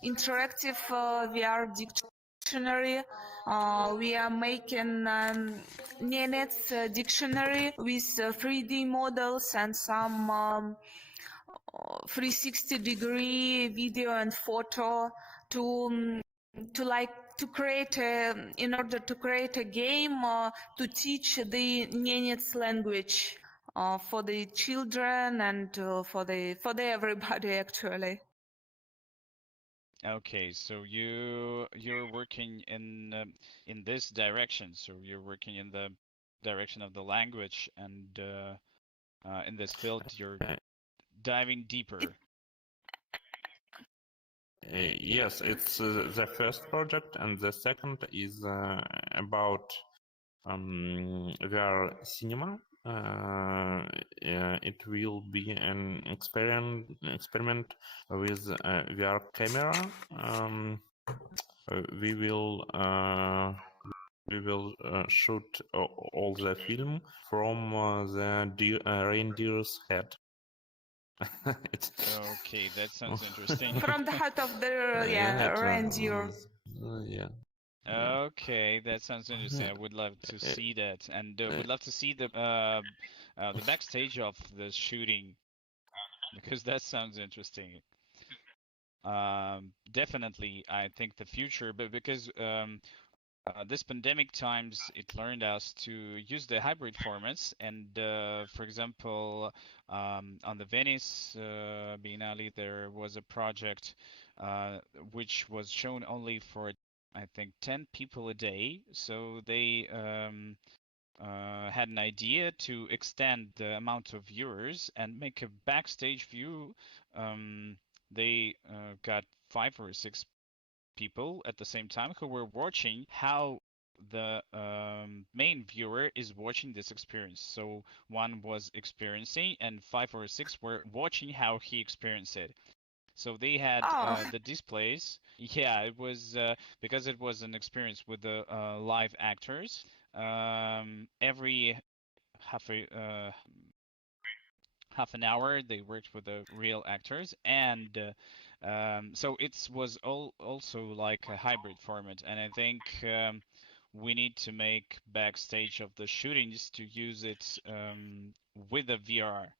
interactive VR dictionary. We are making Nenets dictionary with 3D models and some 360-degree video and photo to create in order to create a game to teach the Nenets language for the children and for the everybody actually. Okay, so you're working in this direction. So you're working in the direction of the language, and in this field you're diving deeper. Yes, it's the first project, and the second is about VR cinema. It will be an experiment with VR camera. We will shoot all the film from the reindeer's head. Okay, that sounds interesting. From the head of the reindeer. Yeah. Okay, that sounds interesting. I would love to see that, and would love to see the backstage of the shooting, because that sounds interesting. Definitely, I think the future, but because this pandemic times, it learned us to use the hybrid formats, and for example, on the Venice Biennale, there was a project which was shown only for, I think, 10 people a day. So they had an idea to extend the amount of viewers and make a backstage view. They got 5 or 6 people at the same time who were watching how the main viewer is watching this experience. So one was experiencing, and 5 or 6 were watching how he experienced it. So they had Oh. the displays. Yeah, it was because it was an experience with the live actors. Every half a half an hour they worked with the real actors, and so it was also like a hybrid format. And I think we need to make backstage of the shootings to use it with a VR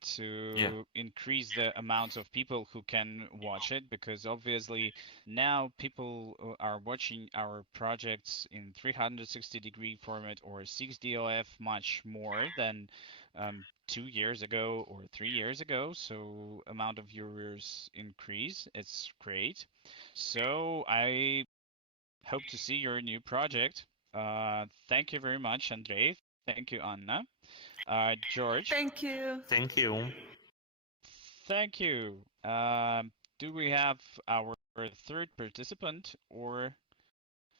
to increase the amount of people who can watch it, because obviously now people are watching our projects in 360-degree format or 6DOF much more than 2 years ago or 3 years ago. So amount of viewers increase. It's great. So I hope to see your new project. Thank you very much, Andrei. Thank you, Anna. George. Thank you. Thank you. Thank you. Do we have our third participant, or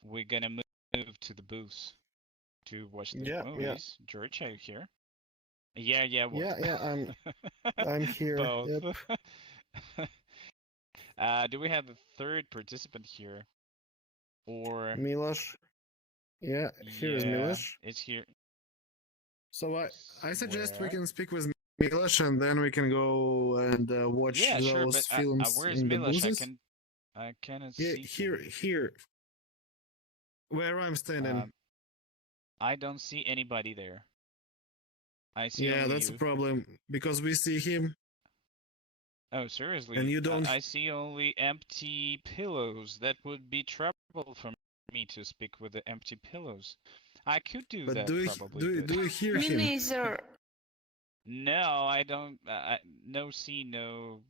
we're gonna move to the booth to watch the movies? George, are you here? Yeah. What? I'm here. Both. Yep. Do we have a third participant here, or Miloš? Yeah, here is Miloš. It's here. So I suggest we Where? can speak with Miloš, and then we can go and watch Yeah, those sure, but films where's in the Miloš? booths. I cannot Yeah, see here, where I'm standing. I don't see anybody there. I see Yeah, only that's you. a problem because we see him. Oh, seriously? And you don't. I see only empty pillows. That would be trouble for me to speak with the empty pillows. I could do But that probably. do you hear Me him? neither. No, I don't. No see, no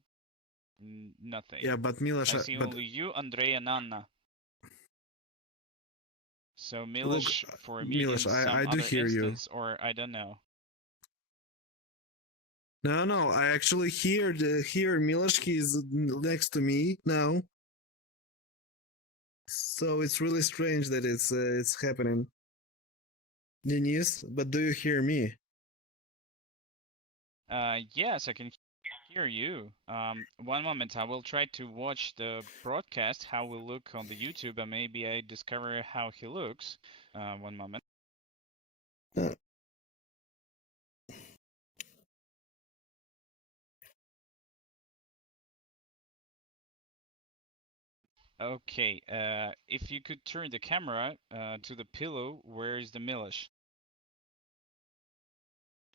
nothing. Yeah, but Miloš, I see only you, Andrei, and Anna. So Miloš look, for me in Miloš, some I do other hear you. instance, or I don't know. No, I actually hear Miloš. He's next to me now. So it's really strange that it's happening. Denise, but do you hear me? Yes, I can hear you. One moment, I will try to watch the broadcast, how we look on the YouTube, and maybe I discover how he looks. One moment. Okay, if you could turn the camera to the pillow, where is the Miloš?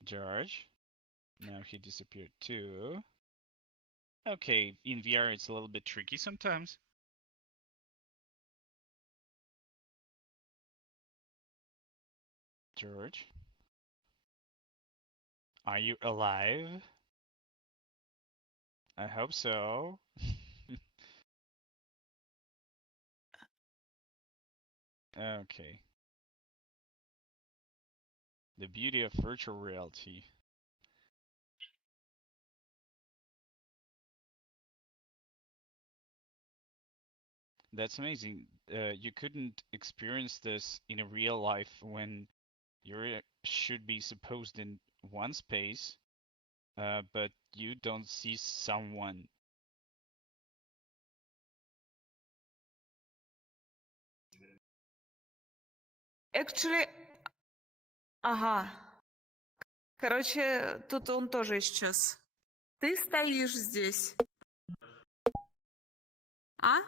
George? Now he disappeared too. Okay, in VR it's a little bit tricky sometimes. George? Are you alive? I hope so. Okay. The beauty of virtual reality. That's amazing. You couldn't experience this in a real life when you should be supposed in one space, but you don't see someone. Actually, ага. Короче, тут он тоже исчез. Ты стоишь здесь. А?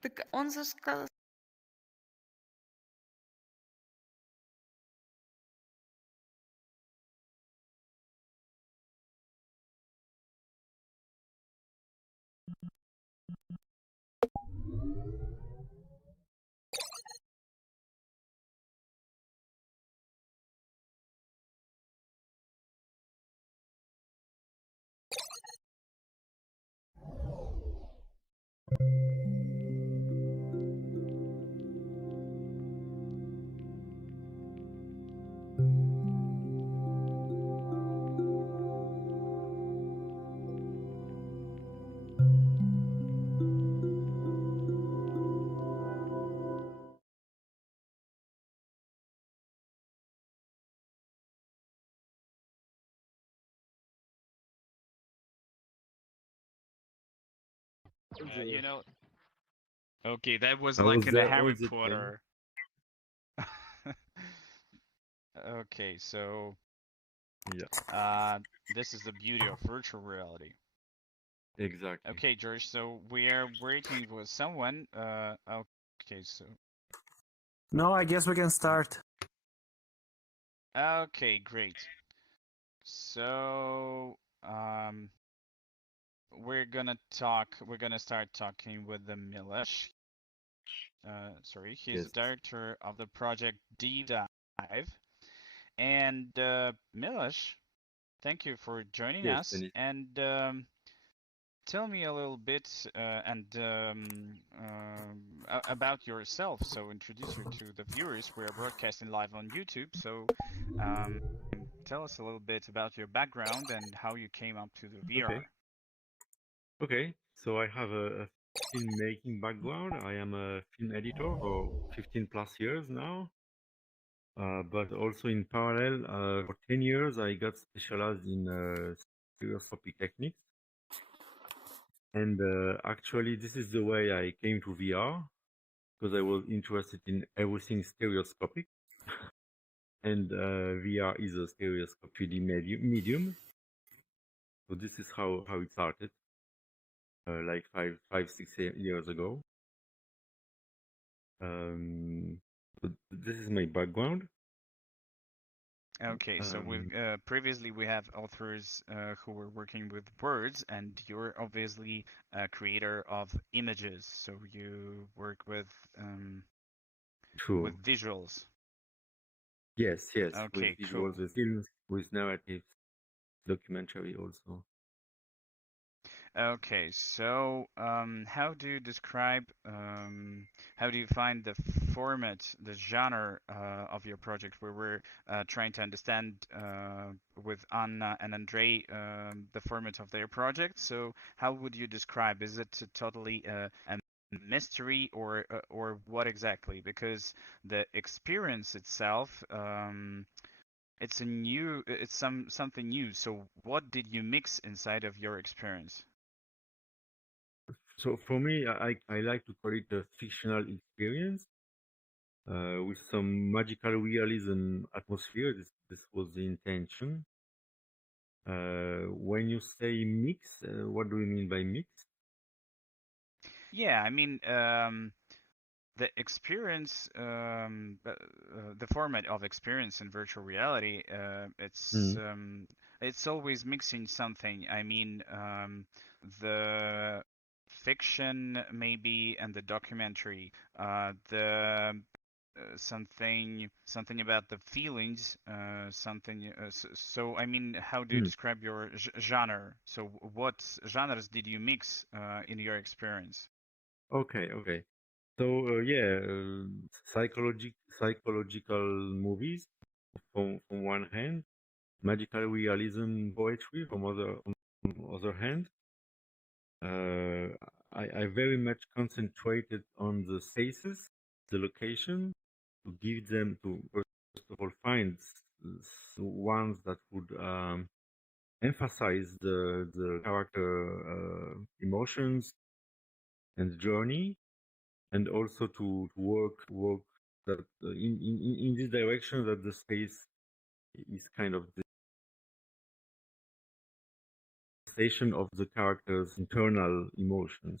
Так он сказал... You know, okay, that was I like was in the there all Harry the time. Potter. Okay, so Yeah, this is the beauty of virtual reality. exactly. Okay, George, so we are waiting for someone. Okay, so No, I guess we can start. okay, great. So we're gonna start talking with the Milesh. Sorry, he's the Yes, director of the project Deep Dive. And Milesh, thank you for joining yes, us. Denis. And tell me a little bit about yourself. So introduce her to the viewers. We are broadcasting live on YouTube. So um, tell us a little bit about your background and how you came up to the Okay, VR. okay. So I have a filmmaking background. I am a film editor for 15 plus years now. But also in parallel, for 10 years, I got specialized in stereoscopic techniques. And actually, this is the way I came to VR, because I was interested in everything stereoscopic. And VR is a stereoscopic 3D medium. So this is how it started, like 6 years ago. So this is my background. Okay, so we've Um, previously we have authors who were working with words, and you're obviously a creator of images. So you work True. with visuals. Yes, yes, with Okay, visuals, cool. with films, with narratives, documentary also. Okay, so how do you describe, how do you find the format, the genre of your project? Where we're trying to understand with Anna and Andrei the format of their project. So how would you describe? Is it totally a mystery or what exactly? Because the experience itself, it's something new. So what did you mix inside of your experience? So for me, I like to call it a fictional experience with some magical realism atmosphere. This was the intention. When you say mix, what do you mean by mix? Yeah, I mean, the experience, the format of experience in virtual reality, Mm. it's always mixing something. I mean, the fiction maybe and the documentary, the something about the feelings, something. So, I mean, how do you Mm. describe your genre? So, what genres did you mix in your experience? Okay, okay. So yeah, psychological movies from one hand, magical realism poetry from other hand. I very much concentrated on the spaces, the location, to give them to first of all find ones that would emphasize the character emotions and journey, and also to work that in this direction that the space is kind of the station of the character's internal emotions.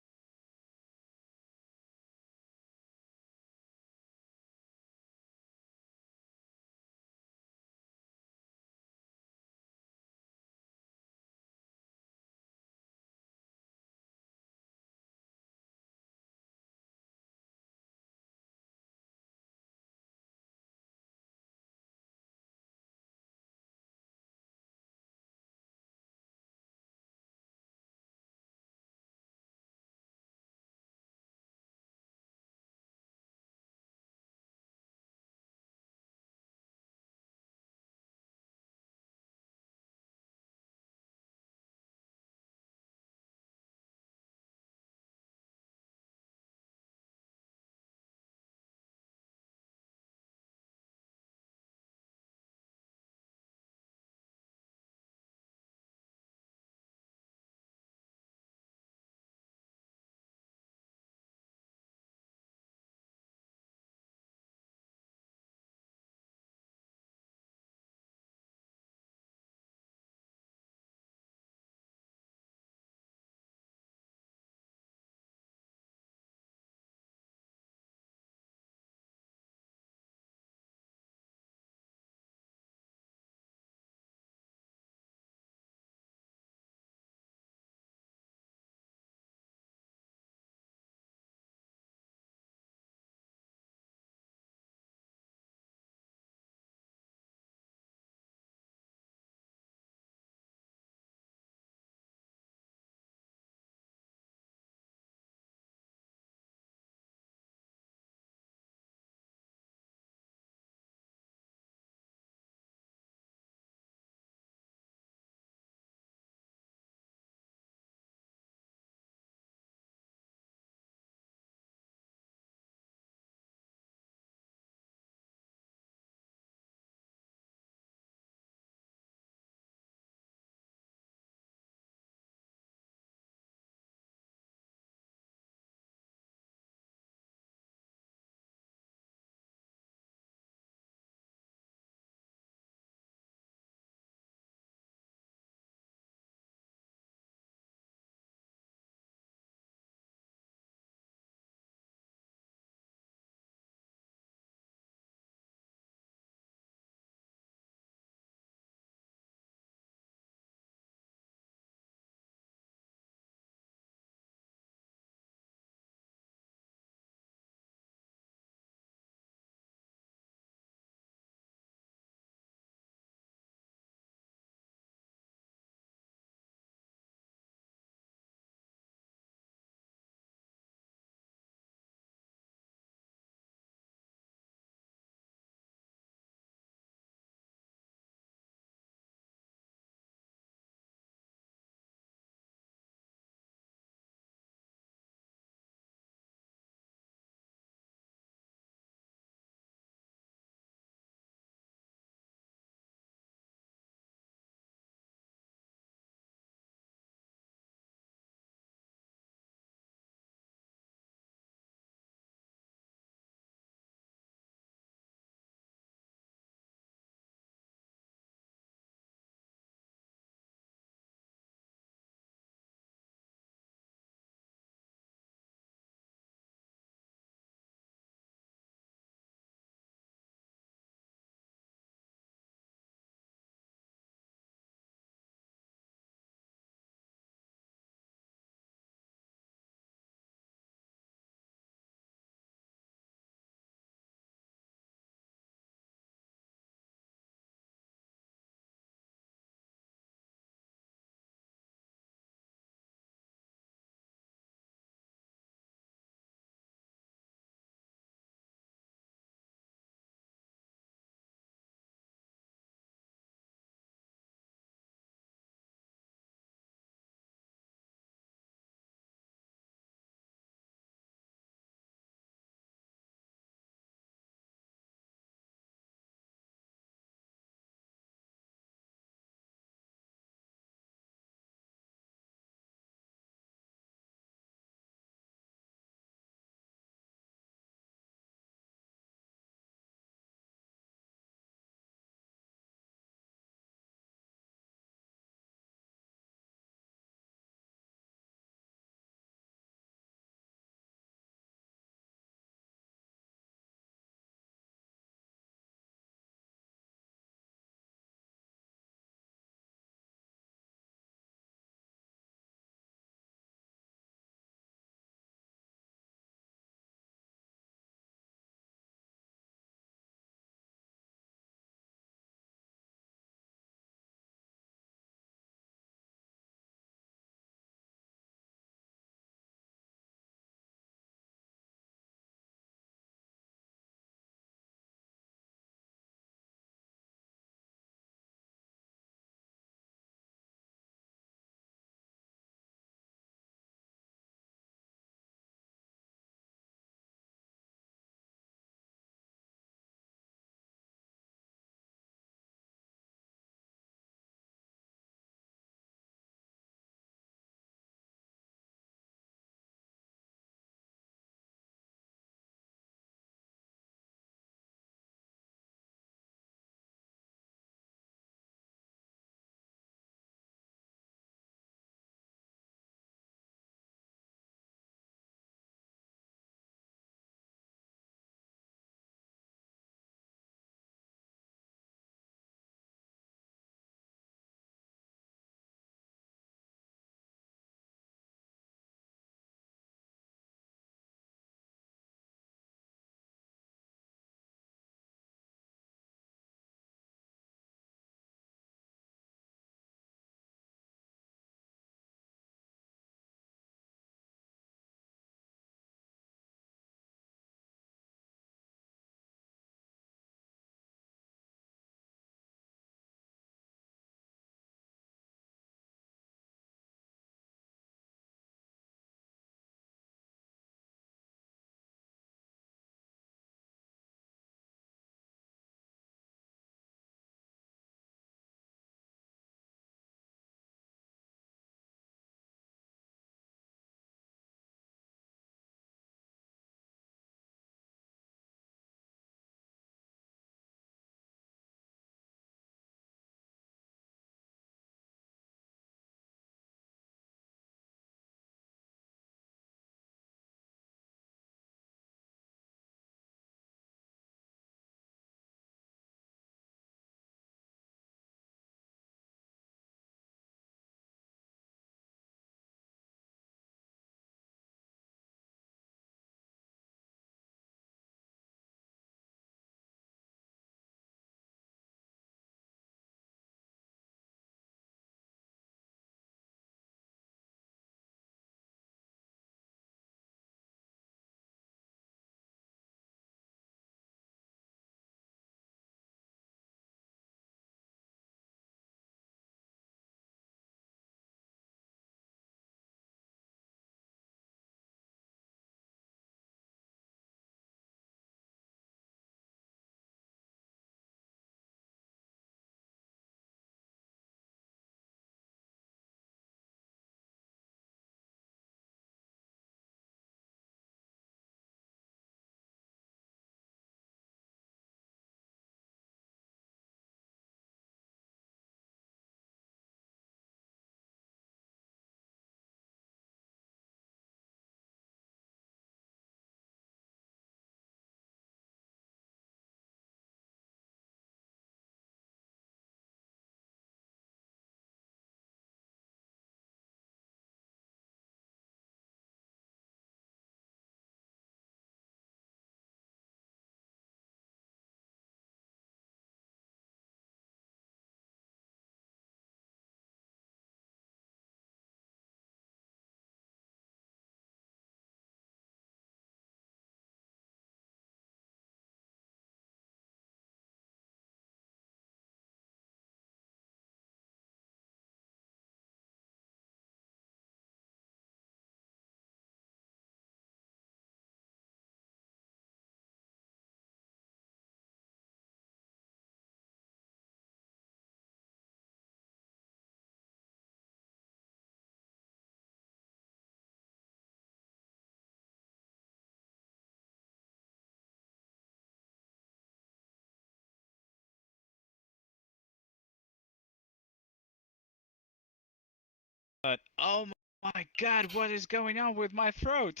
oh my god, what is going on with my throat?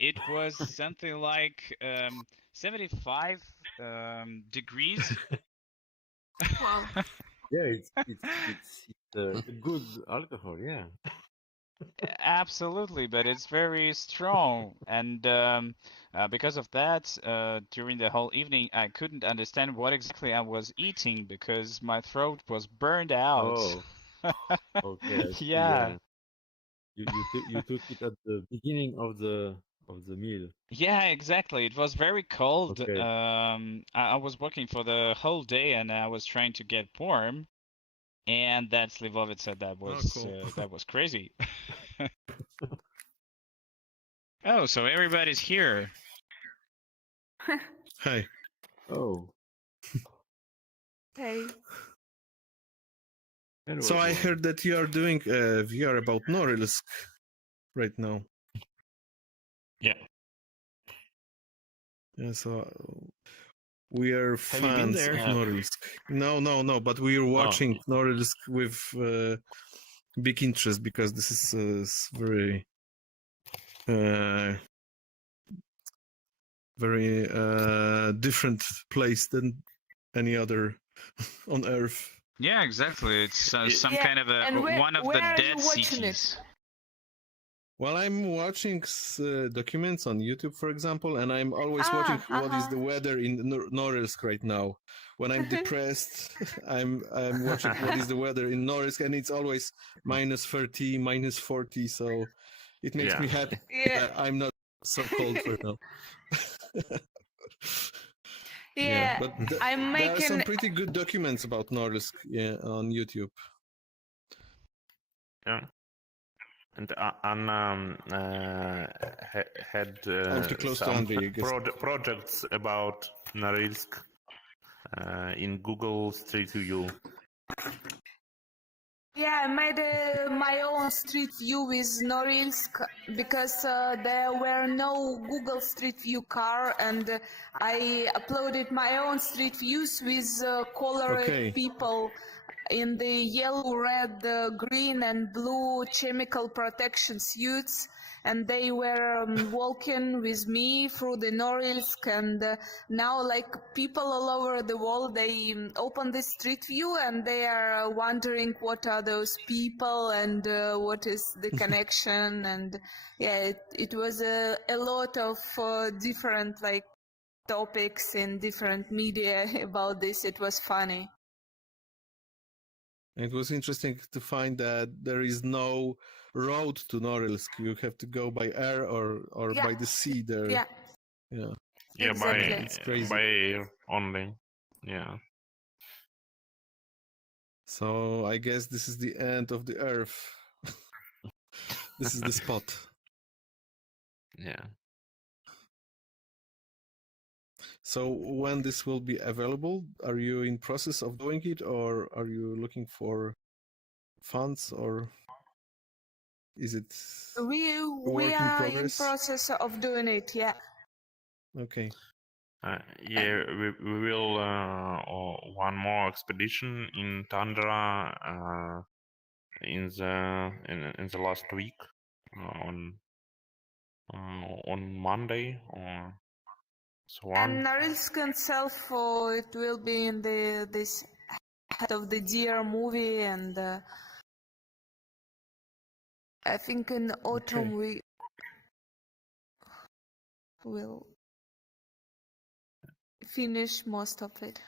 It was something like 75 degrees. Wow. Yeah, it's a good alcohol. Yeah. Absolutely, but it's very strong, and because of that, during the whole evening, I couldn't understand what exactly I was eating because my throat was burned out. Oh, okay, I see. Yeah, Yeah, you took it at the beginning of the meal. yeah, exactly. It was very cold. Okay. I was working for the whole day, and I was trying to get warm, and that Slivovica Oh, cool. that was crazy. Oh, so everybody's here. Hi. Oh. Hey. And So I what- heard that you are doing a VR about Norilsk right now. Yeah. Yeah, so we are Have you been fans there? of Norilsk. No, but we are watching Oh. Norilsk with big interest because this is very, very different place than any other on Earth. Yeah, exactly. It's some Yeah, kind of and one of the where are dead you watching it? cities. Well, I'm watching documents on YouTube, for example, and I'm always watching what is the weather in Norilsk right now. When I'm depressed, I'm watching what is the weather in Norilsk, and it's always minus 30, minus 40. So it makes me happy that I'm not so cold right now. Yeah, but I'm there are some making. pretty good documents about Norilsk on YouTube. Yeah. And Anna had I'm too close to some Andrei, I guess. projects about Norilsk in Google Street View. Yeah, I made my own street view with Norilsk because there were no Google Street View car, and I uploaded my own street views with colored people in the yellow, red, green, and blue chemical protection suits, and they were walking with me through the Norilsk, and now like people all over the world, they open the street view and they are wondering what are those people and what is the connection, and yeah, it was a lot of different like topics in different media about this. It was funny. It was interesting to find that there is no road to Norilsk. You have to go by air or by the sea there. Yeah. Yeah. Yeah, Exactly. It's crazy. by air only. Yeah. So I guess this is the end of the Earth. This is the spot. Yeah. So when this will be available, are you in process of doing it, or are you looking for funds, or is it We work in are in progress? process of doing it. Yeah. Okay. Yeah, we will one more expedition in Tundra in the last week on Monday or so on. And Norilsk itself, it will be in this Head of the Deer movie, and I think in autumn we will finish most of it.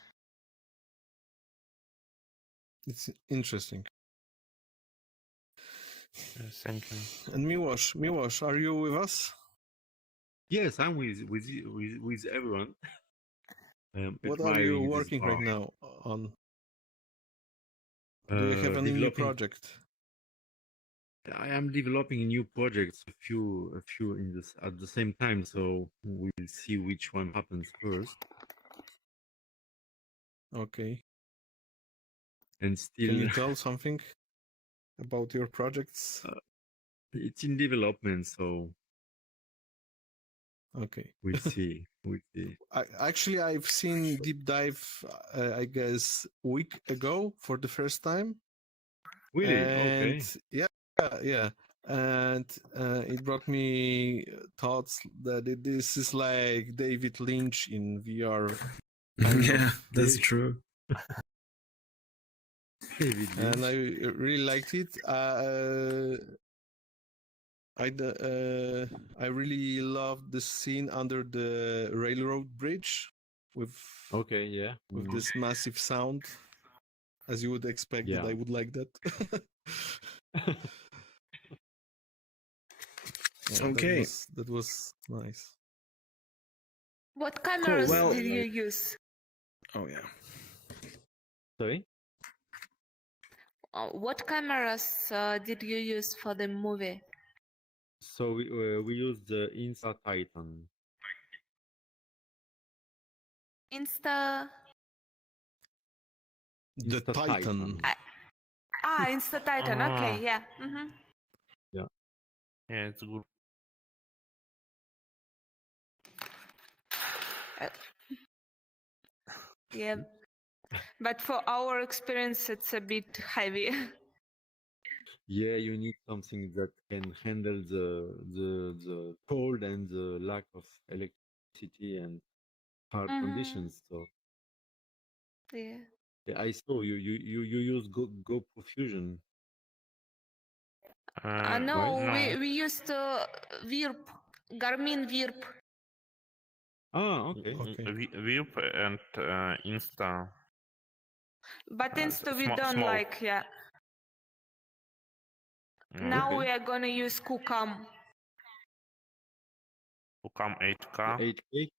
It's interesting. Thank you. And Miłosz, are you with us? Yes, I'm with everyone. What are you working right now on? Do you have any new project? I am developing new projects, a few in this at the same time. So we'll see which one happens first. Okay. And still, Can you tell something about your projects? It's in development, so okay. We'll see. We'll see. Actually, I've seen Deep Dive, I guess, a week ago for the first time. Really? And Okay. yeah, and it brought me thoughts that this is like David Lynch in VR. Yeah, that's Yeah. true. David And I Lynch. really liked it. I really loved the scene under the railroad bridge with Okay, yeah. with this massive sound, as you would expect that Yeah. I would like that. Yeah, Okay. that was nice. What Cool. cameras Well, did you use? oh yeah. Sorry? What cameras did you use for the movie? So we use the Insta Titan. Insta. The Insta Titan. Insta Titan. Okay, yeah. Mm-hmm. Yeah. Yeah, it's good. Yeah. But for our experience, it's a bit heavy. Yeah, you need something that can handle the cold and the lack of electricity and hard conditions. So Yeah. yeah, I saw you use GoPro Fusion. No, right? we used VRrOOm, Garmin VRrOOm. Okay. View and Insta. But Insta we don't small. like, yeah. Now we are gonna use QCam. QCam 8K. 8K?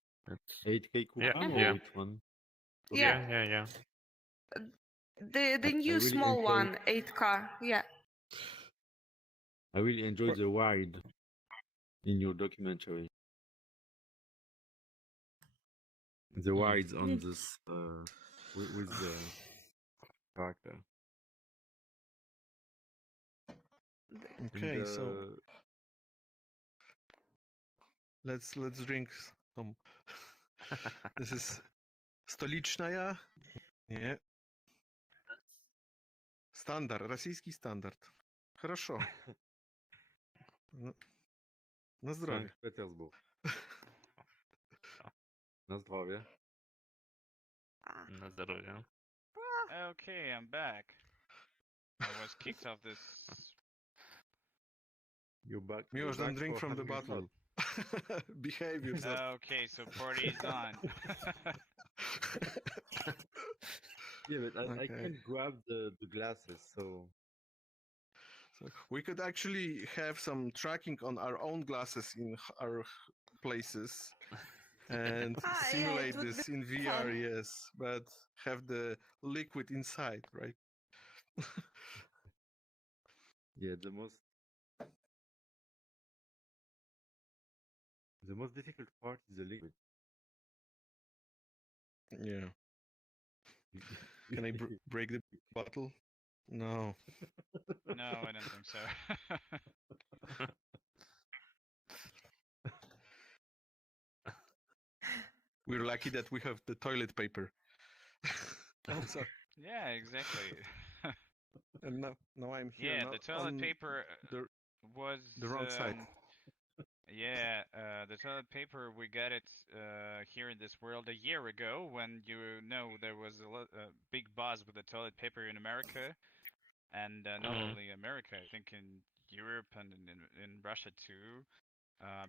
8K Yeah, QCam yeah. or which one? Yeah. Yeah. The I new really small enjoy- one, 8K, yeah. I really enjoyed the wide in your documentary. The wides on this with the character. Okay, so let's drink some. This is столичная. Не. Стандарт, российский стандарт. Хорошо. На здравие. Санкт-Петербург. На здравие. На здоровье. Okay, I'm back. I was kicked off this. You're back. Miłosz, don't drink from the bottle. Behave yourself. Okay, so party's on. Yeah, but I Okay. can't grab the glasses, so we could actually have some tracking on our own glasses in our places and simulate this in VR, yes, but have the liquid inside, right? yeah, the most difficult part is the liquid. Yeah. Can I break the bottle? No. No, I don't think so. We're lucky that we have the toilet paper. Oh, sorry. Yeah, exactly. And now I'm here. Yeah, not the toilet on paper was the wrong side. Yeah, the toilet paper we got it here in this world a year ago when there was a big buzz with the toilet paper in America, and not only America, I think in Europe and in Russia too,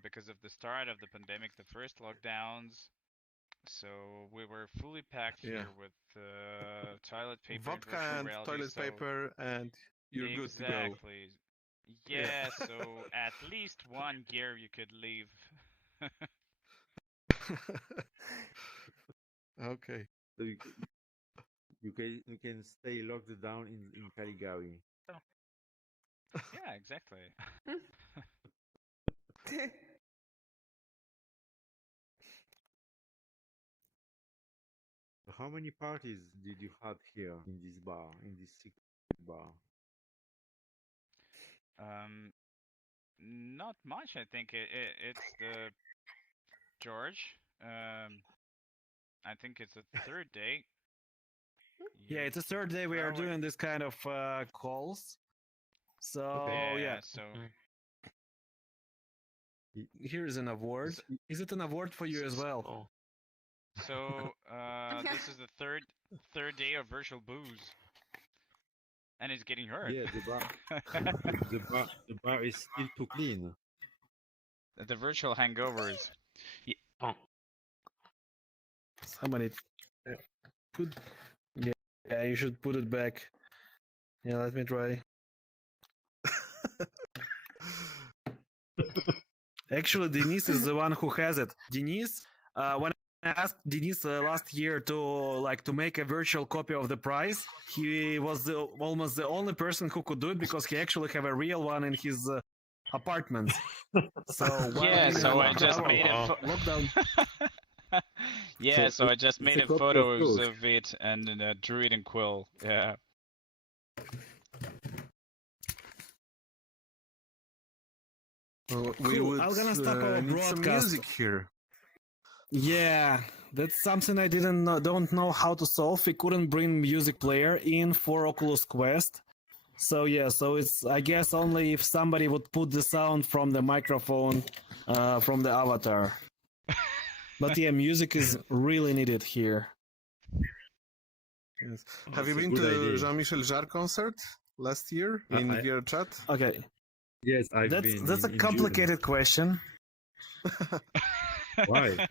because of the start of the pandemic, the first lockdowns. So we were fully packed here with toilet paper Vodka and virtual and reality. toilet paper, and you're good to go. Exactly. Yeah, so at least 1 year you could leave. Okay. So you can stay locked down in Caligari. Yeah, exactly. How many parties did you have here in this bar, in this secret bar? Not much. I think it's the George. I think it's the third day. Yeah, it's the third day we are doing this kind of calls. So yeah. So Here is an award. Is it an award for you as well? So this is the third day of virtual booze, and it's getting hurt. Yeah, the bar is still too clean. The virtual hangovers. Somebody put. Yeah, you should put it back. Yeah, let me try. Actually, Denise is the one who has it. Denise, when I asked Denise last year to make a virtual copy of the prize, he was almost the only person who could do it because he actually have a real one in his apartment. So yeah, so I just made a lockdown. Yeah, so I just made a photos of it and drew it in Quill. Yeah. Well, Cool. I'm gonna stop our need some broadcast. music here. Yeah, that's something I don't know how to solve. We couldn't bring music player in for Oculus Quest. So yeah, so it's I guess only if somebody would put the sound from the microphone from the avatar. But yeah, music is really needed here. Yes. Have you been to Jean-Michel Jarre concert last year in VRchat? Okay. Yes, I've been. That's a complicated question. Why?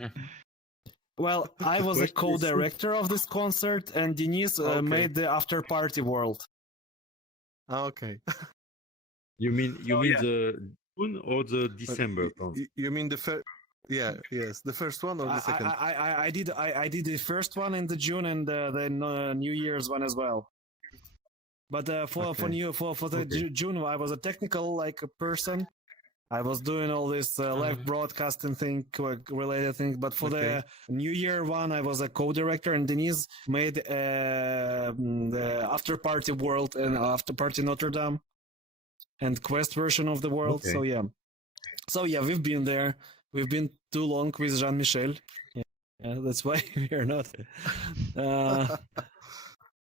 Well, I was a co-director of this concert, and Denise made the after party world. Okay. You mean the June or the December? You mean the first? Yeah, yes, the first one or the second? I did the first one in the June and the New Year's one as well. But for the June, I was a technical person. I was doing all this live broadcasting thing, related things. But for the New Year one, I was a co-director, and Denise made the after party world and after party Notre Dame and Quest version of the world. Okay. So yeah, we've been there. We've been too long with Jean-Michel. Yeah, that's why we are not.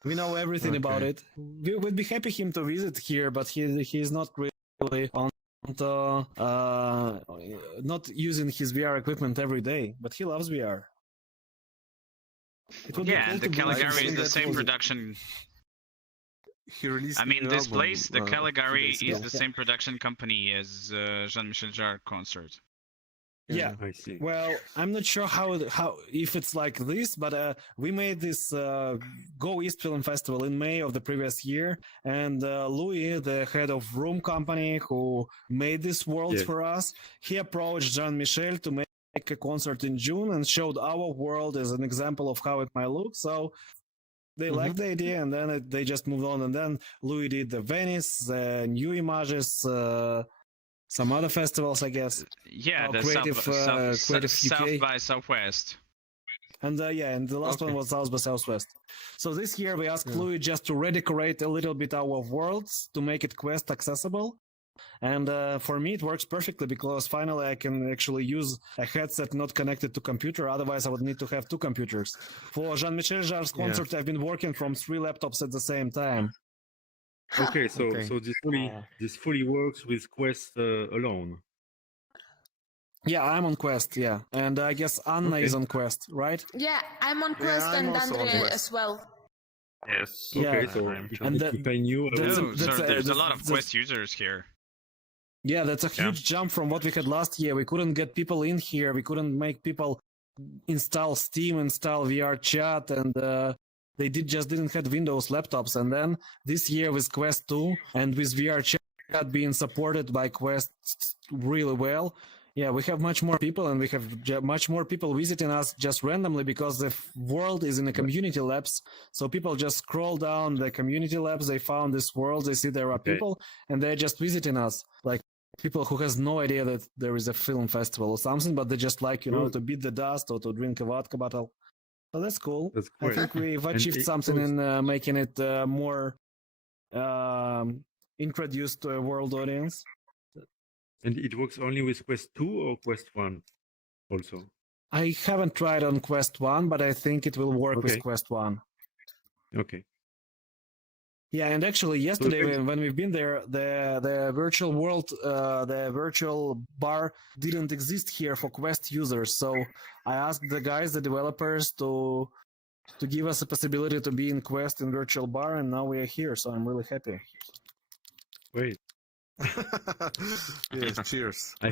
We know everything about it. We would be happy him to visit here, but he's not really on not using his VR equipment every day. But he loves VR. Yeah, and the Caligari is the same production. He released. I mean, this place, the Caligari, is the same production company as Jean-Michel Jarre concert. Yeah, I see. Well, I'm not sure how if it's like this, but we made this goEast Film Festival in May of the previous year, and Louis, the head of VRrOOm company who made this world for us, he approached Jean-Michel to make a concert in June and showed our world as an example of how it might look. So they liked the idea, and then they just moved on. And then Louis did the Venice, the New Images. Some other festivals, I guess. Yeah, the creative South by Southwest. And and the last one was South by Southwest. So this year we asked Louis just to redecorate a little bit our worlds to make it Quest accessible. And for me, it works perfectly because finally I can actually use a headset not connected to computer. Otherwise, I would need to have two computers. For Jean-Michel Jarre's concert, I've been working from 3 laptops at the same time. Okay, so this fully works with Quest alone. Yeah, I'm on Quest, and I guess Anna is on Quest, right? Yeah, I'm on Quest and Andre as well. Yes. Okay, so and there's a lot of Quest users here. Yeah, that's a huge jump from what we had last year. We couldn't get people in here. We couldn't make people install Steam, install VRchat, and they didn't have Windows laptops. And then this year with Quest 2 and with VRchat being supported by Quest really well, we have much more people, and we have much more people visiting us just randomly because the world is in the community labs. So people just scroll down the community labs, they found this world, they see there are people, and they're just visiting us. Like people who has no idea that there is a film festival or something, but they just like, to beat the dust or to drink a vodka bottle. So that's cool. That's I think we've achieved something in making it more introduced to a world audience. And it works only with Quest 2 or Quest 1 also? I haven't tried on Quest 1, but I think it will work with Quest 1. Okay. Yeah, and actually yesterday when we've been there, the virtual world, the virtual bar didn't exist here for Quest users. So I asked the guys, the developers, to give us a possibility to be in Quest in virtual bar, and now we are here. So I'm really happy. Wait. Yes, cheers. I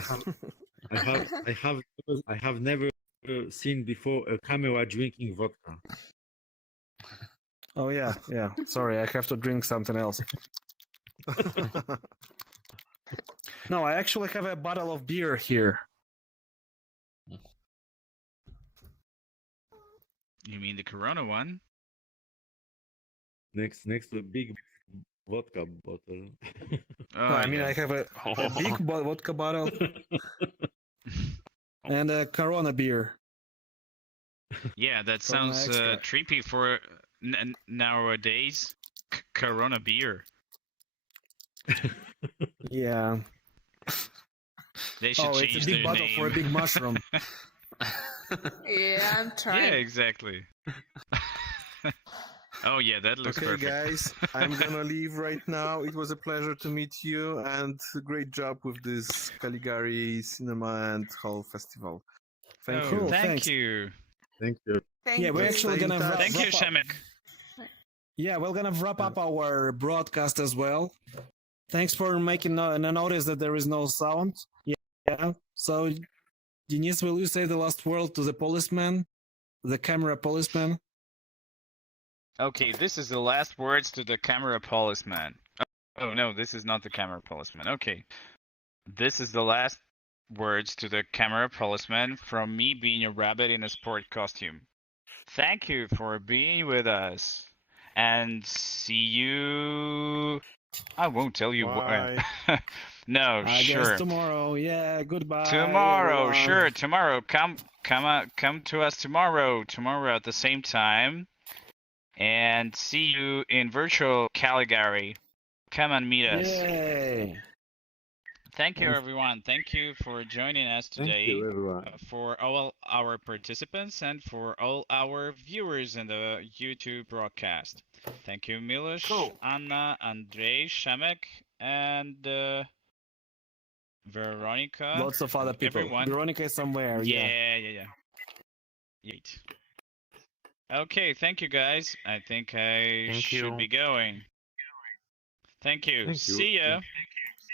have never seen before a camera drinking vodka. Oh yeah. Sorry, I have to drink something else. No, I actually have a bottle of beer here. You mean the Corona one? Next to a big vodka bottle. Oh, No, I mean, yeah. I have a big vodka bottle and a Corona beer. Yeah, that Corona sounds Extra. trippy for nowadays. Corona beer. Yeah. They should Oh, change it's a big their bottle name. for a big mushroom. Yeah, I'm trying. Yeah, exactly. Oh yeah, that looks Okay, perfect. guys, I'm gonna leave right now. It was a pleasure to meet you, and great job with this Caligari Cinema and Hall Festival. Thank Oh, you. thank Thanks. you. Thank you. Yeah, we're Let's actually stay in gonna touch. Thank you, wrap up. Shemek. Yeah, we're gonna wrap up our broadcast as well. Thanks for making a notice that there is no sound. Yeah. So, Denis, will you say the last word to the policeman, the camera policeman? Okay, this is the last words to the camera policeman. Oh no, this is not the camera policeman. Okay. This is the last words to the camera policeman from me being a rabbit in a sport costume. Thank you for being with us. And see you. I won't tell you Bye. what. No, I sure. guess tomorrow. Yeah, goodbye. Tomorrow, everyone. sure. Tomorrow, come to us tomorrow. Tomorrow at the same time, and see you in virtual Caligari. Come and meet us. Yay! Thank you, everyone. Thank you for joining us Thank today. you, everyone. For all our participants and for all our viewers in the YouTube broadcast. Thank you, Milos, Anna, Andrei, Shemek, and Veronica. Lots of other and people. Everyone. Veronica is somewhere. Yeah. Yeah. Yeet. Okay, thank you, guys. I think I Thank should you. be going. Thank you. Thank you. See ya.